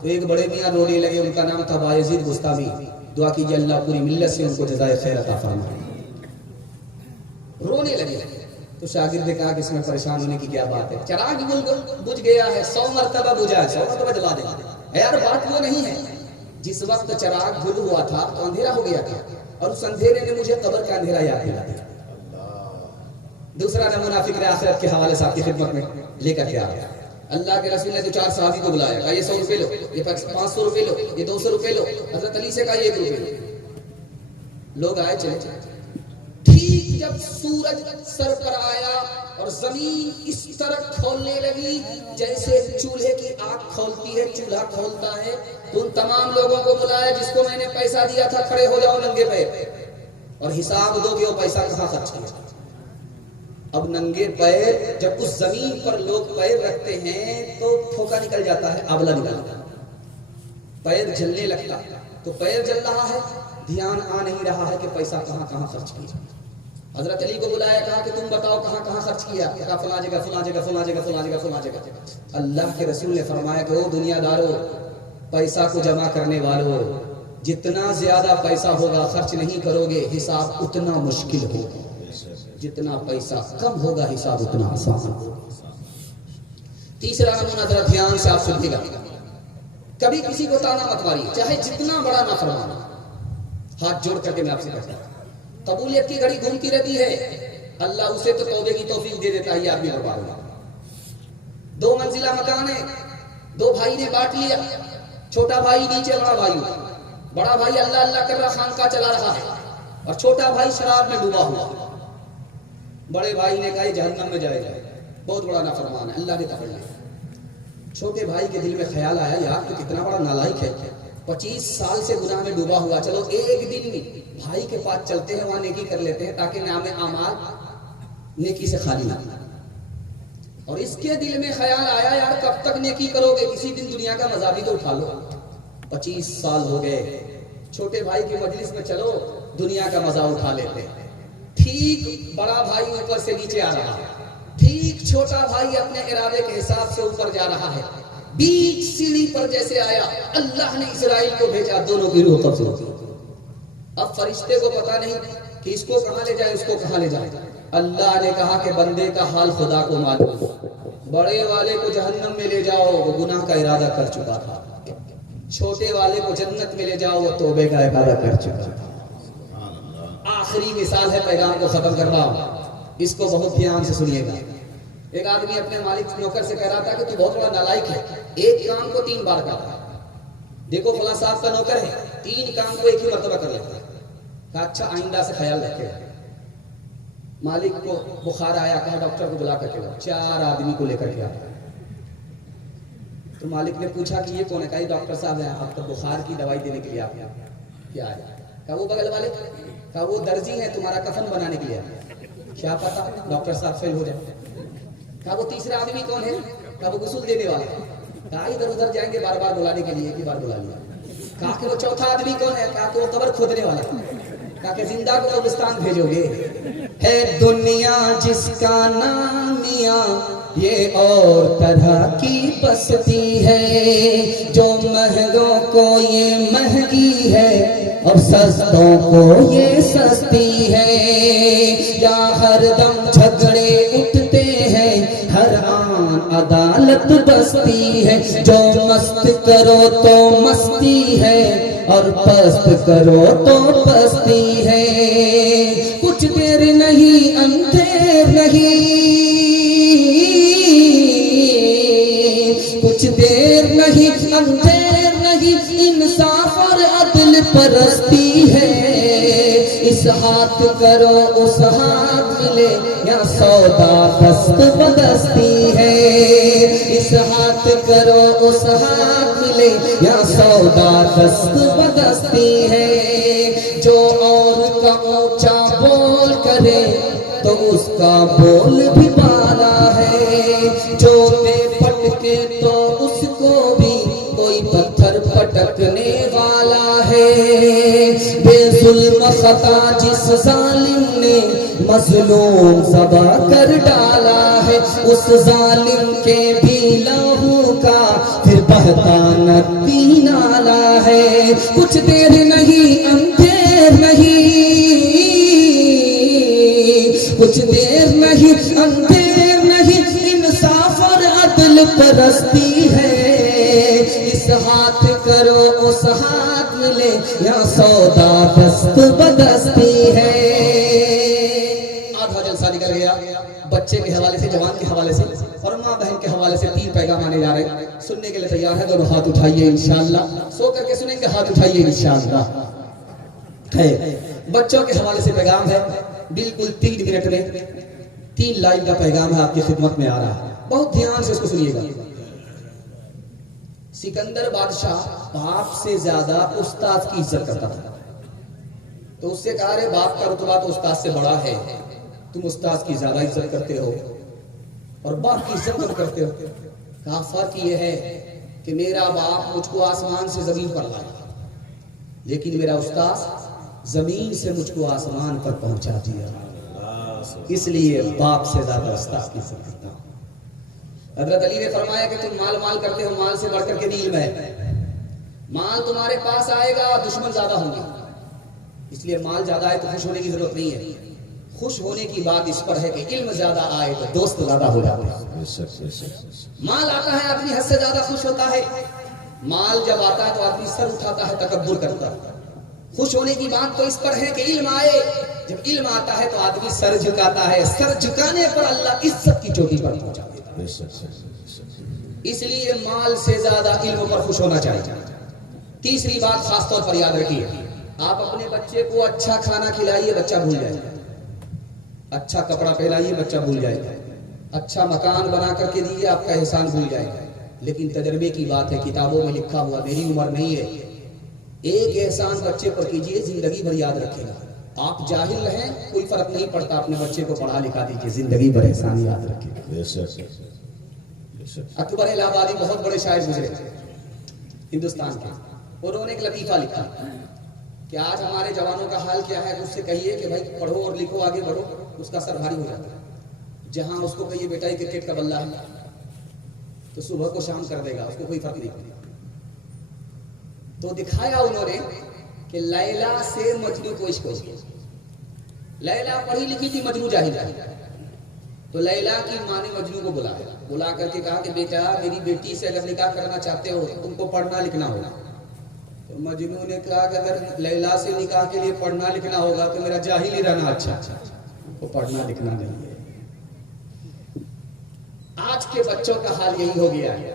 تو ایک بڑے میاں رونے لگے، ان کا نام تھا بایزید بستامی، دعا کیجیے اللہ پوری ملت سے ان کو جزائے خیر عطا فرمائے۔ رونے لگے تو شاگرد نے کہا کہ اس میں پریشان ہونے کی کیا بات ہے، چراغ بجھ گیا ہے، 100 مرتبہ بجھا ہے، 100 مرتبہ جلا دے۔ یار بات وہ نہیں ہے، جس وقت چراغ گل ہوا تھا تو اندھیرا ہو گیا تھا، اور اس اندھیرے نے مجھے قبر کا اندھیرا یاد دلا دیا۔ دوسرا نمونہ فکر آخرت کے حوالے سے آپ کی خدمت میں لے کر کے آ گیا۔ اللہ کے رسول نے تو 4 صحابی کو بلایا، کہا یہ 100 روپے لو، یہ 500 روپے لو، یہ 200 روپے لو۔ حضرت علی سے کہا یہ 1 روپے لو۔ لوگ آئے چلے چلے، ٹھیک جب سورج سر پر آیا اور زمین اس طرح کھولنے لگی جیسے چولہے کی آگ کھولتی ہے، چولہا کھولتا ہے، تو ان تمام لوگوں کو بلایا جس کو میں نے پیسہ دیا تھا، کھڑے ہو جاؤ ننگے پیر اور حساب دو کہ وہ پیسہ کہاں خرچ کیا۔ اب ننگے پیر جب اس زمین پر لوگ پیر رکھتے ہیں تو پھوکا نکل جاتا ہے، آبلہ نکلتا ہے، پیر جلنے لگتا، تو پیر جل رہا ہے، دھیان آ نہیں رہا ہے کہ پیسہ کہاں کہاں خرچ کیا۔ حضرت علی کو بلایا، کہا کہ تم بتاؤ کہاں کہاں خرچ کیا، کہا فلاں جگہ فلاں جگہ فلاں جگہ فلاں جگہ فلاں جگہ۔ اللہ کے رسول نے فرمایا کہ او دنیا دارو، پیسہ کو جمع کرنے والوں، جتنا زیادہ پیسہ ہوگا خرچ نہیں کرو گے حساب اتنا مشکل ہوگا، جتنا پیسہ کم ہوگا حساب اتنا آسان ہوگا۔ تیسرا نمونہ ذرا دھیان سے آپ سنیے گا، کبھی کسی کو تانا مت ماری، چاہے جتنا بڑا نافرمان ہو۔ ہاتھ جوڑ کر کے میں آپ سے کہتا ہوں، قبولیت کی گھڑی گھومتی رہتی ہے، اللہ اسے تو توبے کی توفیق دے دیتا ہے، یہ آدمی برباد ہوگا۔ 2 منزلہ مکان ہے، 2 بھائی نے بانٹ لیا، چھوٹا بھائی نیچے، بڑا بھائی اوپر۔ بڑا بھائی اللہ اللہ کر رہا، خانقاہ چلا رہا ہے، اور چھوٹا بھائی شراب میں ڈوبا ہوا۔ بڑے بھائی نے کہا یہ جہنم میں جائے گا، بہت بڑا نافرمان ہے، اللہ نے پکڑ لیا۔ چھوٹے بھائی کے دل میں خیال آیا یار تو کتنا بڑا نالائق ہے، 25 سال سے گناہ میں ڈوبا ہوا، چلو ایک دن بھائی کے پاس چلتے ہیں، وہاں نیکی کر لیتے ہیں تاکہ نام اعمال نیکی سے خالی نہ ہو۔ اور اس کے دل میں خیال آیا یار کب تک نیکی کرو گے، کسی دن دنیا کا مزہ بھی تو اٹھا لو۔ 25 سال ہو گئے، چھوٹے بھائی کی مجلس میں چلو دنیا کا مزہ اٹھا لیتے ہیں۔ ٹھیک بڑا بھائی اوپر سے نیچے آ رہا ہے، ٹھیک چھوٹا بھائی اپنے ارادے کے حساب سے اوپر جا رہا ہے، بیچ سیڑھی پر جیسے آیا اللہ نے اسرائیل کو بھیجا، دونوں کی روح قبض ہوتی۔ اب فرشتے کو پتا نہیں کہ اس کو کہاں لے جائے، اس کو کہاں لے جائے۔ اللہ نے کہا کہ بندے کا حال خدا کو معلوم، بڑے والے کو جہنم میں لے جاؤ، وہ گناہ کا ارادہ کر چکا تھا، چھوٹے والے کو جنت میں لے جاؤ، وہ توبے کا ارادہ کر چکا تھا۔ آخری مثال ہے، پیغام کو ختم کر رہا ہوں، اس کو بہت دھیان سے سنیے گا۔ ایک آدمی اپنے مالک نوکر سے کہہ رہا تھا کہ تو بہت بڑا نالائق ہے، ایک کام کو 3 بار کرتا ہے۔ دیکھو فلاں صاحب کا نوکر ہے، 3 کام کو ایک ہی مرتبہ کر لیتا ہے۔ کہا اچھا آئندہ سے خیال رکھے۔ مالک کو بخار آیا، کہا ڈاکٹر کو بلا کر کے 4 آدمی کو لے کر کے آیا۔ تو مالک نے پوچھا کہ یہ کون ہے، کہا یہ ڈاکٹر صاحب ہیں، آپ کو بخار کی دوائی دینے کے لیے آپ کیا آیا؟ کہا وہ بغل والے، کہا وہ درزی ہیں، تمہارا کفن بنانے کے لیے آیا۔ کیا پتا ڈاکٹر صاحب فیل ہو جائے۔ کہا وہ تیسرا آدمی کون ہے، کہا وہ غسل دینے والا ہے۔ کہا ادھر ادھر جائیں گے بار بار بلانے کے لیے، ایک ہی بار بلا لیا۔ کہا کہ وہ چوتھا آدمی کون ہے، کہا کہ وہ قبر کھودنے والا ہے۔ کہا کہ زندہ کو قبرستان بھیجو گے۔ ہے دنیا جس کا نام میاں یہ اور طرح کی بستی ہے، جو مہنگوں کو یہ مہنگی ہے اور سستوں کو یہ سستی ہے۔ یا ہر دم جھگڑے اٹھتے ہیں، ہر آن عدالت بستی ہے۔ جو مست کرو تو مستی ہے اور پست کرو تو پستی ہے۔ کچھ دیر نہیں اندھیر نہیں، کچھ دیر نہیں اندھیر نہیں، انصاف اور عدل پرستی ہے۔ اس ہاتھ کرو اس ہاتھ ملے یا سودا دست بدستی ہے۔ اس ہاتھ کرو اس ہاتھ ملے یا سودا دست بدستی ہے۔ جو اور کا اونچا بول کرے تو اس کا بول بھی بالا ہے، جو بے پٹکے تو اس کو بھی کوئی پتھر پٹکنے والا ہے۔ و خطا جس ظالم نے مظلوم ذبح کر ڈالا ہے، اس ظالم کے بھی لہو کا پھر بہتا نقی نالا ہے۔ کچھ دیر نہیں اندھیر نہیں، کچھ دیر نہیں اندھیر نہیں، انصاف اور عدل پرستی ہے۔ اس ہاتھ کرو اس ہاتھ ملے، یا سودا دست بدستی ہے۔ آدھا جلسہ نکل گیا، بچے کے حوالے سے، جوان کے حوالے سے اور ماں بہن کے حوالے سے 3 پیغام آنے جا رہے ہیں۔ سننے کے لیے تیار ہے؟ دونوں ہاتھ اٹھائیے انشاءاللہ، سو کر کے سنیں گے، ہاتھ اٹھائیے انشاءاللہ۔ بچوں کے حوالے سے پیغام ہے، بالکل 3 منٹ میں 3 لائن کا پیغام ہے، آپ کی خدمت میں آ رہا ہے، بہت دھیان سے اس کو سنیے گا۔ سکندر بادشاہ باپ سے زیادہ استاد کی عزت کرتا تھا، تو اس سے کہا رہے باپ کا رتبہ تو استاد سے بڑا ہے، تم استاد کی زیادہ عزت کرتے ہو اور باپ کی عزت کم کرتے ہو۔ کہا فرق یہ ہے کہ میرا باپ مجھ کو آسمان سے زمین پر لایا، لیکن میرا استاد زمین سے مجھ کو آسمان پر پہنچا دیا، اس لیے باپ سے زیادہ استاد کی عزت کرتا ہوں۔ حضرت علی نے فرمایا کہ تم مال مال کرتے ہو، مال سے بڑھ کر کے علم ہے۔ مال تمہارے پاس آئے گا، دشمن زیادہ ہوں گے، اس لیے مال زیادہ ہے تو خوش ہونے کی ضرورت نہیں ہے۔ خوش ہونے کی بات اس پر ہے کہ علم زیادہ آئے تو دوست زیادہ ہو جاتے ہیں۔ مال آتا ہے آدمی حد سے زیادہ خوش ہوتا ہے، مال جب آتا ہے تو آدمی سر اٹھاتا ہے، تکبر کرتا ہے۔ خوش ہونے کی بات تو اس پر ہے کہ علم آئے، جب علم آتا ہے تو آدمی سر جھکاتا ہے، سر جھکانے پر اللہ عزت کی چوٹی پر پہنچا دیتا ہے۔ اس لیے مال سے زیادہ علم پر خوش ہونا چاہیے۔ تیسری بات خاص طور پر یاد رکھیے، آپ اپنے بچے کو اچھا کھانا کھلائیے، بچہ بھول جائے گا۔ اچھا کپڑا پہنائیے، بچہ بھول جائے گا۔ اچھا مکان بنا کر کے دیجیے، آپ کا احسان بھول جائے گا۔ لیکن تجربے کی بات ہے، کتابوں میں لکھا ہوا، میری عمر نہیں ہے، ایک احسان بچے پر کیجیے، زندگی بھر یاد رکھے گا۔ آپ جاہل رہیں کوئی فرق نہیں پڑتا، اپنے بچے کو پڑھا لکھا دیجیے، زندگی بھر احسان یاد رکھے گا۔ اکبر الہ آبادی بہت بڑے شاعر گزرے ہندوستان کے، انہوں نے ایک لطیفہ لکھا کہ آج ہمارے جوانوں کا حال کیا ہے، اس سے کہیے کہ بھائی پڑھو اور لکھو، آگے بڑھو، اس کا سر بھاری ہو جاتا ہے۔ جہاں اس کو کہیے بیٹا یہ کرکٹ کا بلہ ہے تو صبح کو شام کر دے گا، اس کو کوئی فرق نہیں پڑتا۔ تو دکھایا انہوں نے کہ لیلا سے مجنو کو عشق ہو گیا۔ لیلا پڑھی لکھی تھی، مجنو جاہل ہے، تو لیلا کی ماں نے مجنو کو بلا کر کے کہا کہ بیٹا میری بیٹی سے اگر نکاح کرنا چاہتے ہو تم کو پڑھنا لکھنا ہوگا۔ تو مجنو نے کہا کہ اگر لیلا سے نکاح کے لیے پڑھنا لکھنا ہوگا تو میرا جاہل ہی رہنا اچھا، وہ پڑھنا لکھنا نہیں ہے۔ آج کے بچوں کا حال یہی ہو گیا ہے،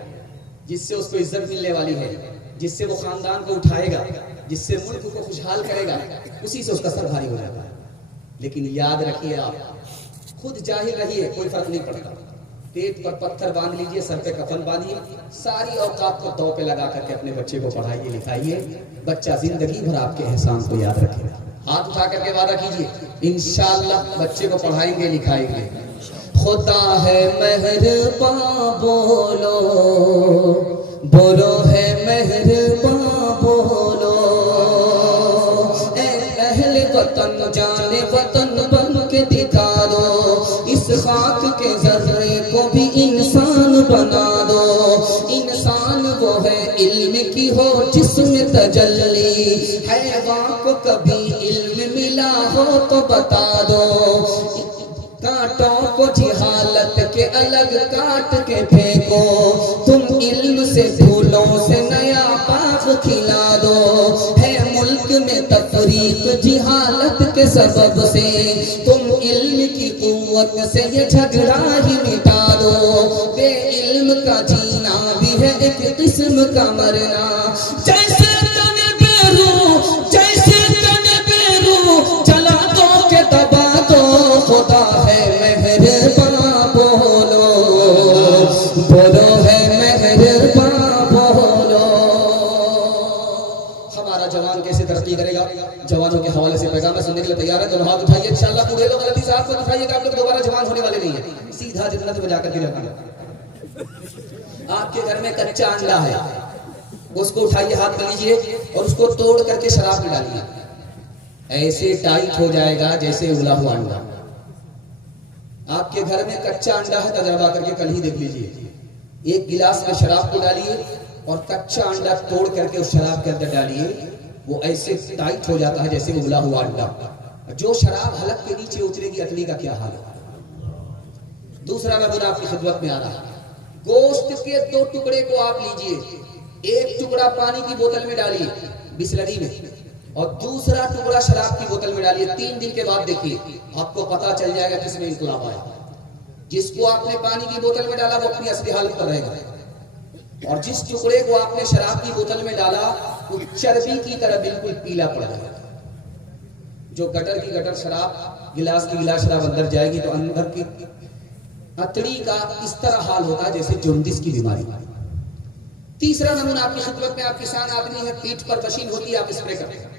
جس سے اس کو عزت ملنے والی ہے، جس سے وہ خاندان کو اٹھائے گا، جس سے ملک کو خوشحال کرے گا، اسی سے اس کا سر بھاری ہو جاتا ہے۔ لیکن یاد رکھیے، آپ خود جاہل رہیے، کوئی فرق نہیں پڑتا، پیٹ پر پتھر باندھ لیجئے، سر پہ کفن باندھیے، ساری اوقات کو دو پہ لگا کر کے اپنے بچے کو پڑھائیے لکھائیے، بچہ زندگی بھر آپ کے احسان کو یاد رکھے گا۔ ہاتھ اٹھا کر کے وعدہ کیجئے، انشاءاللہ بچے کو پڑھائیں گے لکھائیں گے۔ خدا ہے مہرباں، بولو بولو ہے مہرباں، بولو اے اہل وطن، جانے وطن بن کے دکھا دو، اس خاک کے ذرے کو بھی انسان بنا دو۔ انسان وہ ہے علم کی ہو جس میں تجلی، حیوان کو کبھی علم ملا ہو تو بتا دو۔ کانٹوں کو جہالت کے الگ کاٹ کے پھینکو، تم علم سے پھولوں سے نیا باغ کھلا دو۔ ہے ملک میں تفریق جہالت کے سبب سے، تم علم کی قوت سے یہ جھگڑا ہی مٹا دو۔ بے علم کا جینا بھی ہے ایک قسم کا مرنا، جیسے تنے بیرو، جیسے تنے بیرو، جلا دو کہ دبا دو۔ خدا ہے مہرباں، بولو بولو ہے مہرباں، بولو۔ ہمارا جوان کیسے ترقی کرے گا؟ جوانوں کے حوالے سے پیغام سننے کے لیے تیار ہے تو ہاتھ اٹھائیے انشاءاللہ۔ بوڑھے لوگ غلطی سے ہاتھ کو اٹھائیے کہ آپ لوگ دوبارہ جوان ہونے والے نہیں ہیں، سیدھا جنت میں جا کر کے رہنا ہے۔ آپ کے گھر میں کچا انڈا ہے، اس کو اٹھائیے، ہاتھ کر لیجیے اور اس کو توڑ کر کے شراب میں ڈالیے۔ ایسے ٹائٹ ہو جائے گا جیسے ابلا ہوا انڈا. آپ کے گھر میں کچا انڈا ہے، تجربہ کر کے کل ہی دیکھ لیجئے. ایک گلاس میں شراب کو ڈالیے اور کچا انڈا توڑ کر کے اس شراب کے اندر ڈالیے، وہ ایسے ٹائٹ ہو جاتا ہے جیسے ابلا ہوا انڈا. جو شراب حلق کے نیچے اترے گی اٹلی کا کیا حال ہے. دوسرا نمونہ آپ کی خدمت میں آ رہا ہے. گوشت کے 2 ٹکڑے کو آپ لیجئے، ایک ٹکڑا پانی کی بوتل میں ڈالیے بسلری میں، اور دوسرا ٹکڑا شراب کی بوتل میں ڈالیے. 3 دن کے بعد دیکھیے آپ کو پتا چل جائے گا کس میں انقلاب آیا. جس کو آپ نے پانی کی بوتل میں ڈالا وہ اپنی اصلی حالت پر رہے گا، اور جس ٹکڑے کو آپ نے شراب کی بوتل میں ڈالا وہ چربی کی طرح بالکل پیلا پڑ جائے گا. جو گٹر کی گٹر شراب، گلاس کی گلاس شراب اندر جائے گی تو اندر کی اتڑی کا اس طرح حال ہوتا ہے جیسے جوندس کی بیماری. تیسرا نمونہ آپ کی خدمت میں، آپ کسان آدمی ہے، پیٹھ پر مشین ہوتی ہے، آپ اسپرے کرتے ہیں.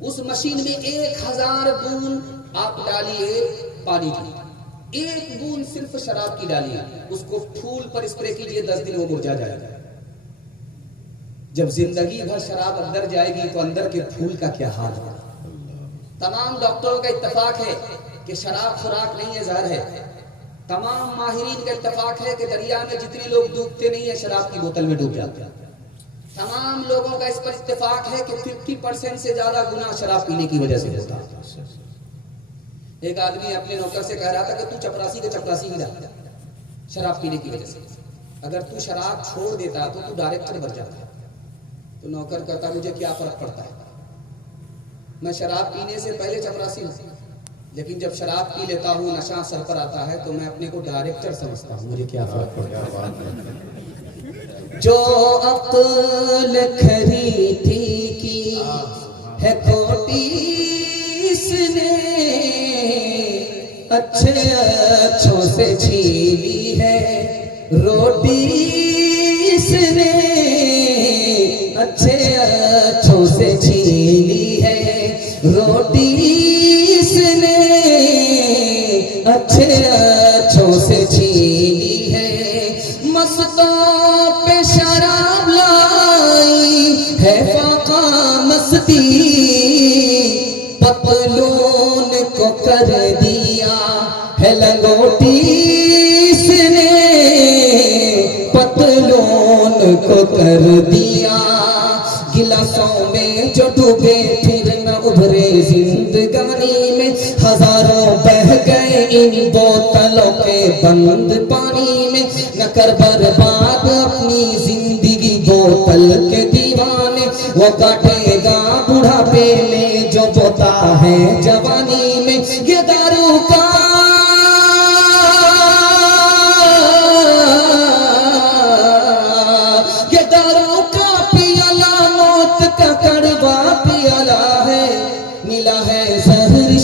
اس مشین میں 1000 بوند آپ ڈالیے پانی کی، 1 بوند صرف شراب کی ڈالیے، اس کو پھول پر اسپرے کیجئے، 10 دن وہ مرجھا جائے گا. جب زندگی بھر شراب اندر جائے گی تو اندر کے پھول کا کیا حال ہوگا. تمام ڈاکٹروں کا اتفاق ہے کہ شراب خوراک نہیں ہے، زہر ہے. تمام ماہرین کا اتفاق ہے کہ دریا میں جتنے لوگ ڈوبتے نہیں ہیں شراب کی بوتل میں ڈوب جاتے ہیں. تمام لوگوں کا اس پر اتفاق ہے کہ 50% سے زیادہ گناہ شراب پینے کی وجہ سے ہوتا ہے. ایک آدمی اپنے نوکر سے کہہ رہا تھا کہ تو چپراسی کے چپراسی ہی رہتا شراب پینے کی وجہ سے. اگر تو شراب چھوڑ دیتا تو ڈائریکٹر بن جاتا. تو نوکر کہتا مجھے کیا فرق پڑتا ہے، میں شراب پینے سے پہلے چپراسی ہوں، لیکن جب شراب پی لیتا ہوں نشہ سر پر آتا ہے تو میں اپنے کو ڈائریکٹر سمجھتا ہوں، مجھے کیا فرق پڑتا ہے. جو عقل خریدی کی ہے کھوٹی اس نے، اچھے اچھوں سے چھیلی ہے روٹی اس نے، اچھے اچھوں سے چھیلی ہے روٹی اس نے، اچھے اچھوں سے چھیلی ہے. مستوں پہ شراب لائی ہے فاقہ مستی، پتلون کو کر دیا ہے لنگوٹی اس نے، پتلون کو کر دیا. گلاسوں میں جو ڈوبے پھر نہ ابھرے زندگانی میں، ہزاروں بہ گئے ان بوتلوں کے بند پانی میں. نہ کر برباد اپنی زندگی بوتل کے دیوانے، وہ کاٹے گا بڑھاپے میں جو بوتا ہے جوانی میں. یہ دارو کا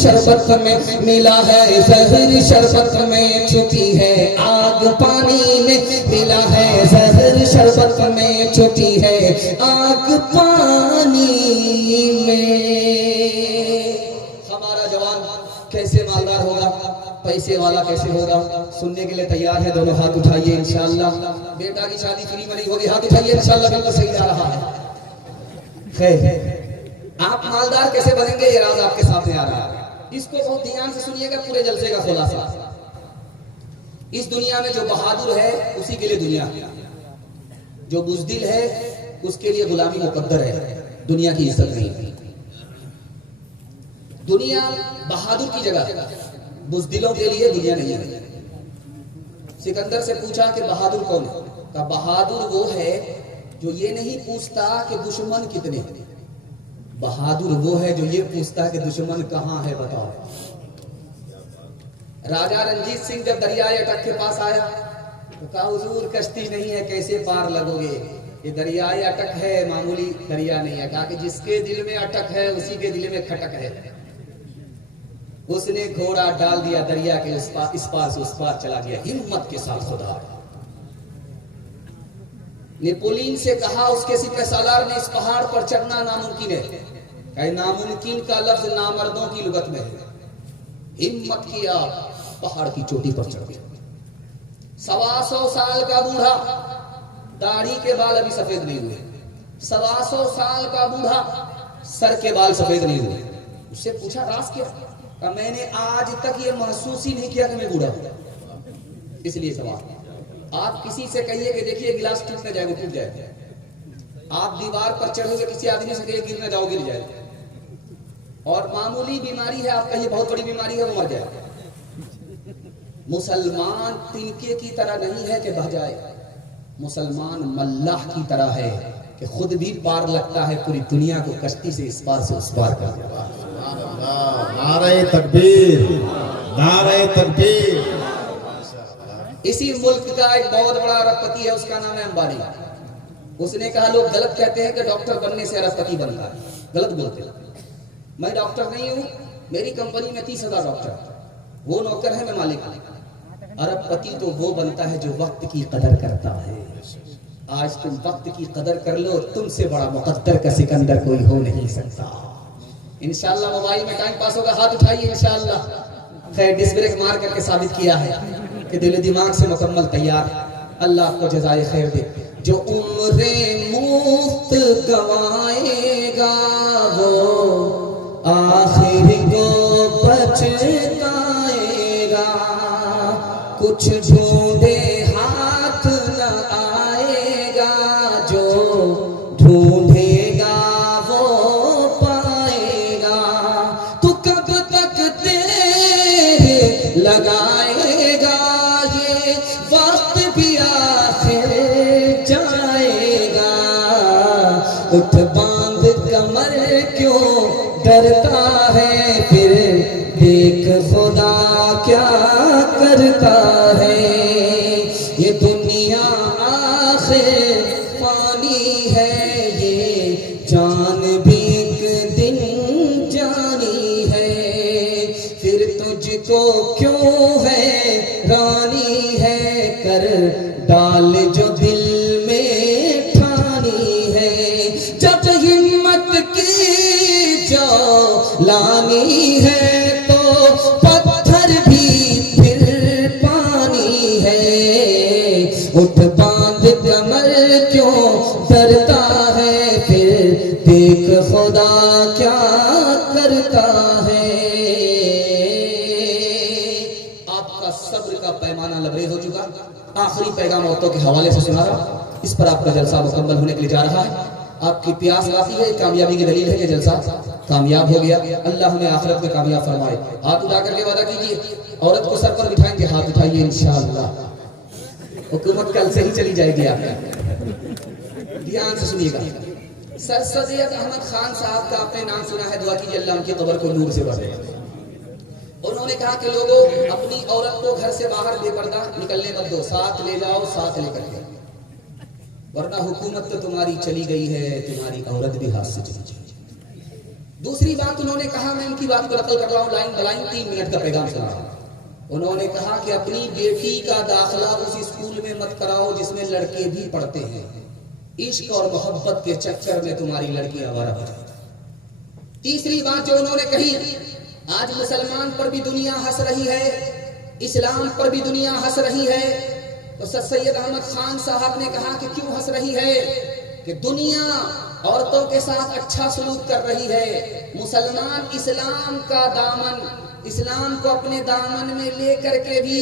شربت میں ملا ہے، زہر شربت میں چھپی ہے آگ پانی میں، ملا ہے زہر شربت میں چھپی ہے آگ پانی میں. ہمارا جوان کیسے مالدار ہوگا، پیسے والا کیسے ہوگا، سننے کے لیے تیار ہے؟ دونوں ہاتھ اٹھائیے انشاءاللہ. بیٹا کی شادی فری میں نہیں ہوگی، ہاتھ اٹھائیے انشاءاللہ، بالکل صحیح جا رہا ہے. خیر، آپ مالدار کیسے بنیں گے یہ راز آپ کے سامنے آ رہا ہے. اس کو بہت دھیان سے سنیے گا، پورے جلسے کا خلاصہ. اس دنیا میں جو بہادر ہے اسی کے لیے دنیا، جو بزدل ہے اس کے لیے غلامی مقدر ہے، دنیا کی عزت نہیں. دنیا بہادر کی جگہ، بزدلوں کے لیے دنیا نہیں ہے. سکندر سے پوچھا کہ بہادر کون ہے؟ کہا بہادر وہ ہے جو یہ نہیں پوچھتا کہ دشمن کتنے ہیں، بہادر وہ ہے جو یہ پوچھتا ہے کہ دشمن کہاں ہے بتاؤ. راجہ رنجیت سنگھ جب دریائے اٹک کے پاس آیا تو کہا حضور کشتی نہیں ہے کیسے پار لگو گے، یہ دریائے اٹک ہے، معمولی دریا نہیں ہے. کہا کہ جس کے دل میں اٹک ہے اسی کے دل میں کھٹک ہے. اس نے گھوڑا ڈال دیا دریا کے اس پار سے اس پار چلا گیا ہمت کے ساتھ. خدا نیپولین سے کہا اس کے سپہ سالار نے اس پہاڑ پر چڑھنا ناممکن ہے. کہ ناممکن کا لفظ نامردوں کی لغت میں ہے. ہمت کیا، پہاڑ کی چوٹی پر چڑھ گیا. 125 سال کا بوڑھا، داڑھی کے بال ابھی سفید نہیں ہوئے. 125 سال کا بوڑھا، سر کے بال سفید نہیں ہوئے. اس سے پوچھا راز کیا؟ کہ میں نے آج تک یہ محسوس ہی نہیں کیا کہ میں بوڑھا ہوں. اس لیے سوال، آپ کسی سے کہیے کہ دیکھیے گلاس ٹوٹ نہ جائے، وہ ٹوٹ جائے. آپ دیوار پر چڑھو گے، کسی آدمی سے کہیے گر نہ جاؤ، گر جائے. اور معمولی بیماری ہے، آپ کہیے بہت بڑی بیماری ہے، وہ مر جائے. مسلمان تنکے کی طرح نہیں ہے کہ بہ جائے، مسلمان ملاح کی طرح ہے کہ خود بھی پار لگتا ہے، پوری دنیا کو کشتی سے اس پار سے اس پار کر دیتا ہے. نعرہ تکبیر، نعرہ تکبیر. اسی ملک کا ایک بہت بڑا ارب پتی ہے، اس کا نام ہے امبانی. اس نے کہا لوگ غلط کہتے ہیں کہ ڈاکٹر بننے سے ارب پتی بنتا ہے، غلط بولتے ہیں. میں ڈاکٹر نہیں ہوں، میری کمپنی میں 30,000 ڈاکٹر، وہ نوکر ہے، میں مالک ہوں. ارب پتی تو وہ بنتا ہے جو وقت کی قدر کرتا ہے. آج تم وقت کی قدر کر لو، تم سے بڑا مقدر کا سکندر کوئی ہو نہیں سکتا. انشاءاللہ موبائل میں ٹائم پاس ہوگا، ہاتھ اٹھائیے انشاءاللہ. خیر ڈس بریک مار کر کے ثابت کیا ہے کہ دل و دماغ سے مکمل تیار. اللہ آپ کو جزائے خیر دے. جو عمریں مفت گوائے گا وہ آخر کو پچھتائے گا. کچھ ڈھونڈے ہاتھ نہ آئے گا، جو ڈھونڈے گا وہ پائے گا. تو کب تک دیر لگائے گا، یہ وقت بھی آخر جائے گا. اٹھ باندھ کمر کیوں ڈرتا ہے، پھر دیکھ خدا کیا کرتا ہے. یہ دنیا آخر فانی ہے، یہ جان بھی ایک دن جانی ہے. پھر تجھ کو کیوں ہے رانی ہے، کر ڈال جو دل میں ٹھانی ہے. جب ہمت کی جو لانی ہے تو پتھر بھی پھر پانی ہے. اٹھ باندھ کمر کیوں ڈرتا ہے، پھر دیکھ خدا کیا کرتا ہے. آپ کا صبر کا پیمانہ لبریز ہو چکا. آخری پیغام عورتوں کے حوالے سے سنا رہا، اس پر آپ کا جلسہ مکمل ہونے کے لیے جا رہا ہے. آپ کی پیاس لاتی ہے، کامیابی کی دلیل ہے کہ جلسہ کامیاب ہو گیا. اللہ ہمیں آخرت میں کامیاب فرمائے. ہاتھ اٹھا کر کے وعدہ کیجیے، عورت کو سر پر بٹھائیں گے، ہاتھ اٹھائیے انشاءاللہ. حکومت کل سے ہی چلی جائے گی. آپ دھیان سے سنیے گا. سر سید احمد خان صاحب کا آپ نے نام سنا ہے، دعا کیجیے اللہ ان کی قبر کو نور سے بھر دے. انہوں نے کہا کہ لوگوں اپنی عورت کو گھر سے باہر بے پردہ نکلنے مت دو، ساتھ لے جاؤ، ساتھ لے کر کے، ورنہ حکومت تو تمہاری چلی گئی ہے، تمہاری عورت بھی ہاتھ سے چلی جائے. دوسری بات انہوں نے کہا، میں ان کی بات کو نقل کر رہا ہوں لائن بلائن، 3 منٹ کا پیغام سنا رہا ہوں. انہوں نے کہا کہ اپنی بیٹی کا داخلہ اس اسکول میں مت کراؤ جس میں لڑکے بھی پڑھتے ہیں. عشق اور محبت کے چکر میں تمہاری لڑکی آوارہ ہو جائے. تیسری بات جو انہوں نے کہی، آج مسلمان پر بھی دنیا ہنس رہی ہے، اسلام پر بھی دنیا ہنس رہی ہے. تو سر سید احمد خان صاحب نے کہا کہ کیوں ہنس رہی ہے؟ کہ دنیا عورتوں کے ساتھ اچھا سلوک کر رہی ہے. مسلمان اسلام کا دامن، اسلام کو اپنے دامن میں لے کر کے بھی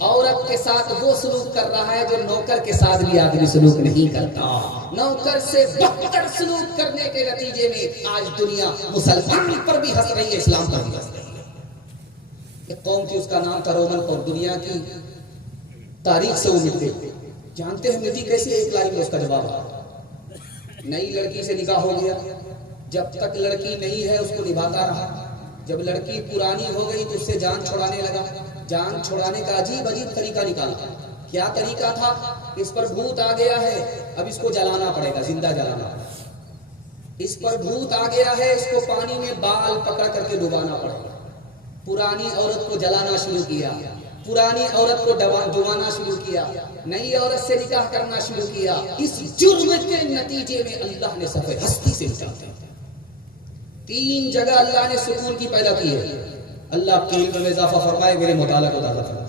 عورت کے ساتھ وہ سلوک کر رہا ہے جو نوکر کے ساتھ بھی آدمی سلوک نہیں کرتا. نوکر سے بدتر سلوک کرنے کے نتیجے میں آج دنیا مسلمان پر بھی ہنس رہی ہے، اسلام پر بھی ہنس رہی ہے. ایک قوم تھی، اس کا نام تھا رومن، اور دنیا کی تاریخ سے وہ مٹ گئی. جانتے ہیں مٹی کیسے؟ ایک لائن میں اس کا جواب آ. نئی لڑکی سے نکاح ہو گیا، جب تک لڑکی نئی ہے اس کو نبھاتا رہا. جب لڑکی پرانی ہو گئی تو اس سے جان چھڑانے لگا. جان چھڑانے کا عجیب عجیب طریقہ نکالا. کیا طریقہ تھا؟ اس پر بھوت آ گیا ہے، اب اس کو جلانا پڑے گا، زندہ جلانا. اس پر بھوت آ گیا ہے، اس کو پانی میں بال پکڑ کر کے ڈبانا پڑے گا. پرانی عورت کو جلانا شروع کیا، پرانی عورت کو ڈبانا شروع کیا، نئی عورت سے نکاح کرنا شروع کیا. اس جرم کے نتیجے میں اللہ نے سفید ہستی سے مٹا دیا. 3 جگہ اللہ نے سکون کی پیدا کی ہے. اللہ آپ کے علم میں اضافہ فرمائے، میرے مطالعہ کو دعوت فرمائے.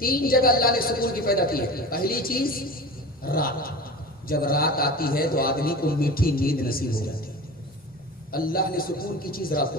3 جگہ اللہ نے سکون کی پیدا کی ہے. پہلی چیز رات. جب رات آتی ہے تو آدمی کو میٹھی نیند نصیب ہو جاتی ہے. اللہ نے سکون کی چیز رات کو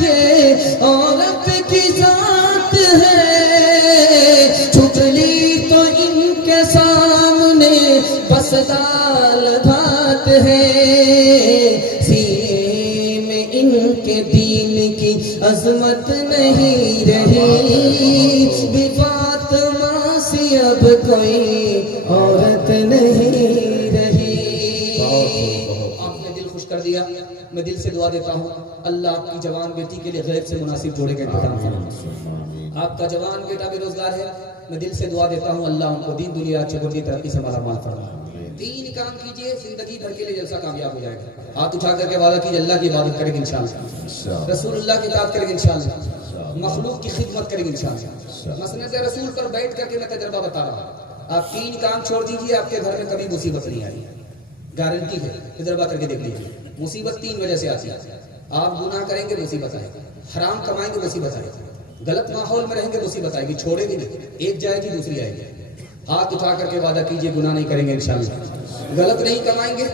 یہ عورت کی ذات ہے، چھپ لی تو ان کے سامنے بس دال بھات ہے، سینے میں ان کے دین کی عظمت نہیں رہی، بی فاطمہ سی اب کوئی عورت نہیں رہی۔ آپ نے دل خوش کر دیا، میں دل سے دعا دیتا ہوں اللہ آپ کی جوان بیٹی کے لیے غیب سے مناسب جوڑے کا انتظام فرمائے۔ آپ کا جوان بیٹا بے روزگار ہے، میں دل سے دعا دیتا ہوں اللہ ان کو دین دنیا اچھے بڑی ترقی سے مالا مال فرمائے۔ تین کام کیجئے، زندگی بھر کے لیے جلسہ کامیاب ہو جائے گا۔ ہاتھ اٹھا کر کے وعدہ کیجئے اللہ کی عبادت کریں گے انشاءاللہ، رسول اللہ کی اطاعت کریں گے انشاءاللہ، مخلوق کی خدمت کریں گے انشاءاللہ۔ مسند رسول پر بیٹھ کر کے میں تجربہ بتا رہا ہوں، آپ تین کام چھوڑ دیجئے، آپ کے گھر میں کبھی مصیبت نہیں آئی، گارنٹی ہے، تجربہ کر کے دیکھ لیجیے۔ مصیبت تین وجہ سے آتی ہے، آپ گناہ کریں گے مصیبت آئے گی، حرام کمائیں گے مصیبت آئے گی، غلط ماحول میں رہیں گے مصیبت آئے گی، چھوڑے گی نہیں، ایک جائے گی دوسری آئے گی۔ ہاتھ اٹھا کر کے وعدہ کیجئے گناہ نہیں کریں گے انشاءاللہ، غلط نہیں کمائیں گے،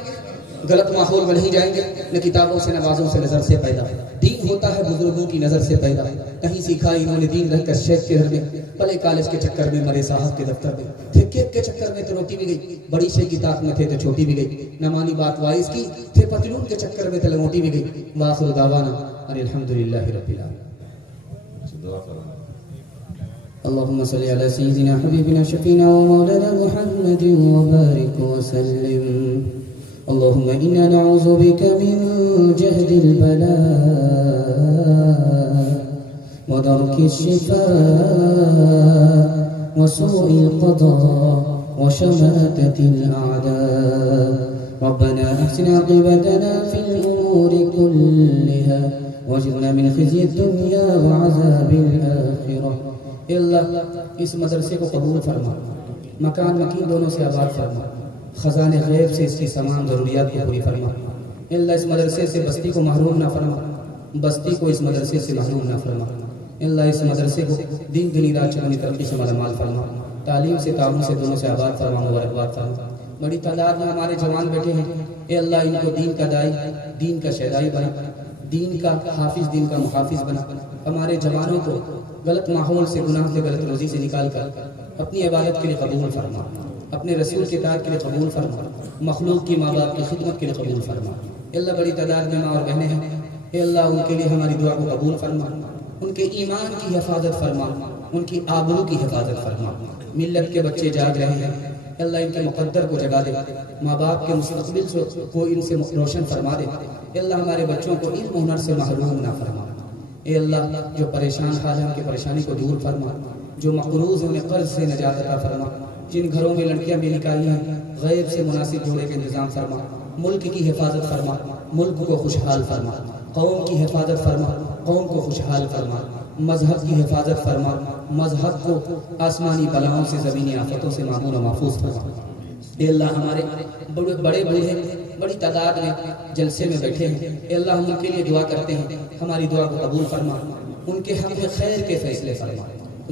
غلط ماحول میں نہیں جائیں گے، نہ کتابوں سے نوازوں سے نظر سے پیدا، دین ہوتا ہے بزرگوں کی نظر سے پیدا، کہیں سیکھا انہوں نے دین رہ کر شیخ کے گھر میں، پلے کالج کے چکر میں، مرے صاحب کے دفتر میں، تھے کیک کے چکر میں تو روٹی بھی گئی، بڑی شے کی طاقت میں تھے تو چھوٹی بھی گئی، نہ مانی بات وائز کی، تھے پتلون کے چکر میں تو لنگوٹی بھی گئی۔ وآخر دعوانا ان الحمدللہ رب العالمین۔ اللهم صل على سيدنا حبيبنا شفينا ومولانا محمد وبارك وسلم۔ اللهم إنا نعوذ بك من جهد البلاء ودرك الشفاء وسوء القضاء وشماتة الأعداء، ربنا أحسن عاقبتنا في الأمور كلها واجرنا من خزي الدنيا وعذاب الآخرة۔ اے اللہ اس مدرسے کو قبول فرما، مکان مکین دونوں سے آباد فرما، خزانے غیب سے اس کی تمام ضروریات کو پوری فرما۔ اے اللہ اس مدرسے سے بستی کو محروم نہ فرما، بستی کو اس مدرسے سے محروم نہ فرما۔ اے اللہ اس مدرسے کو دین دنیا رات چلنی ترقی سے مالا مال فرما، تعلیم سے تعاون سے دونوں سے آباد فرما، مبارکباد فرما۔ بڑی تعداد میں ہمارے جوان بیٹھے ہیں، اے اللہ ان کو دین کا دائی، دین کا شہدائی بنا، دین کا حافظ، دین کا محافظ بنا۔ ہمارے جوانوں کو غلط ماحول سے، گناہ سے، غلط روزی سے نکال کر اپنی عبادت کے لیے قبول فرما، اپنے رسول کی اطاعت کے لیے قبول فرما، مخلوق کی ماں باپ کی خدمت کے لیے قبول فرما۔ اے اللہ بڑی تعداد میں ماں اور بہنیں ہیں، اے اللہ ان کے لیے ہماری دعا کو قبول فرما، ان کے ایمان کی حفاظت فرما، ان کی آبرو کی حفاظت فرما۔ ملت کے بچے جاگ رہے ہیں، اے اللہ ان کے مقدر کو جگا دے، ماں باپ کے مستقبل کو ان سے روشن فرما دے۔ اے اللہ ہمارے بچوں کو علم و ہنر سے محروم نہ فرما۔ اے اللہ جو پریشان حال ہیں ان کی پریشانی کو دور فرما، جو مقروض ہیں انہیں قرض سے نجات عطا فرما، جن گھروں میں لڑکیاں بے نکاحی ہیں غیب سے مناسب جوڑے کا انتظام فرما، ملک کی حفاظت فرما، ملک کو خوشحال فرما، قوم کی حفاظت فرما، قوم کو خوشحال فرما، مذہب کی حفاظت فرما، مذہب کو آسمانی بلاؤں سے، زمینی آفتوں سے معمول و محفوظ فرما۔ اے اللہ ہمارے بڑے بوڑھے بڑی تعداد میں جلسے میں بیٹھے ہیں، اے اللہ ہم ان کے لیے دعا کرتے ہیں، ہماری دعا کو قبول فرما، ان کے حق میں خیر کے فیصلے فرما،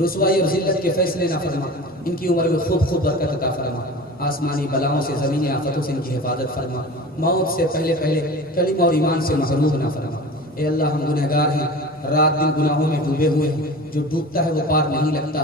رسوائی اور ذلت کے فیصلے نہ فرما، ان کی عمر میں خوب برکت عطا فرما، آسمانی بلاؤں سے، زمینی آفتوں سے ان کی حفاظت فرما، موت سے پہلے کلمہ اور ایمان سے محروم نہ فرما۔ اے اللہ ہم گنہگار ہیں، رات دن گناہوں میں ڈوبے ہوئے ہیں، جو ڈوبتا ہے وہ پار نہیں لگتا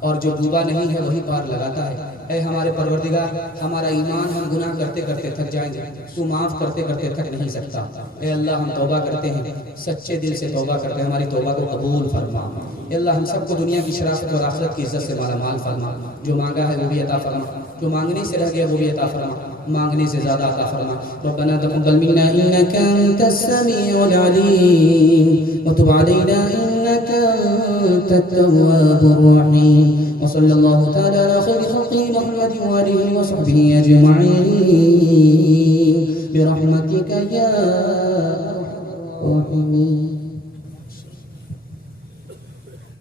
اور جو ڈوبا نہیں ہے وہی پار لگاتا ہے۔ اے ہمارے پروردگار ہمارا ایمان، ہم گناہ کرتے کرتے تھک جائیں گے، تو معاف کرتے کرتے تھک نہیں سکتا۔ اے اللہ ہم توبہ کرتے ہیں، سچے دل سے توبہ کرتے ہیں، ہماری توبہ کو قبول فرما۔ اے اللہ ہم سب کو دنیا کی شرافت اور آخرت کی عزت سے مالا مال فرما، جو مانگا ہے وہ بھی عطا فرما، جو مانگنے سے رہ گیا وہ بھی عطا فرما، مانگنے سے زیادہ عطا فرما۔ ربنا تقبل منا انك انت السميع العليم وتب علينا انك انت التواب الرحيم، وصلى الله تعالى على خير خلقه محمد وآله وصحبه أجمعين برحمتك يا أرحم الراحمين۔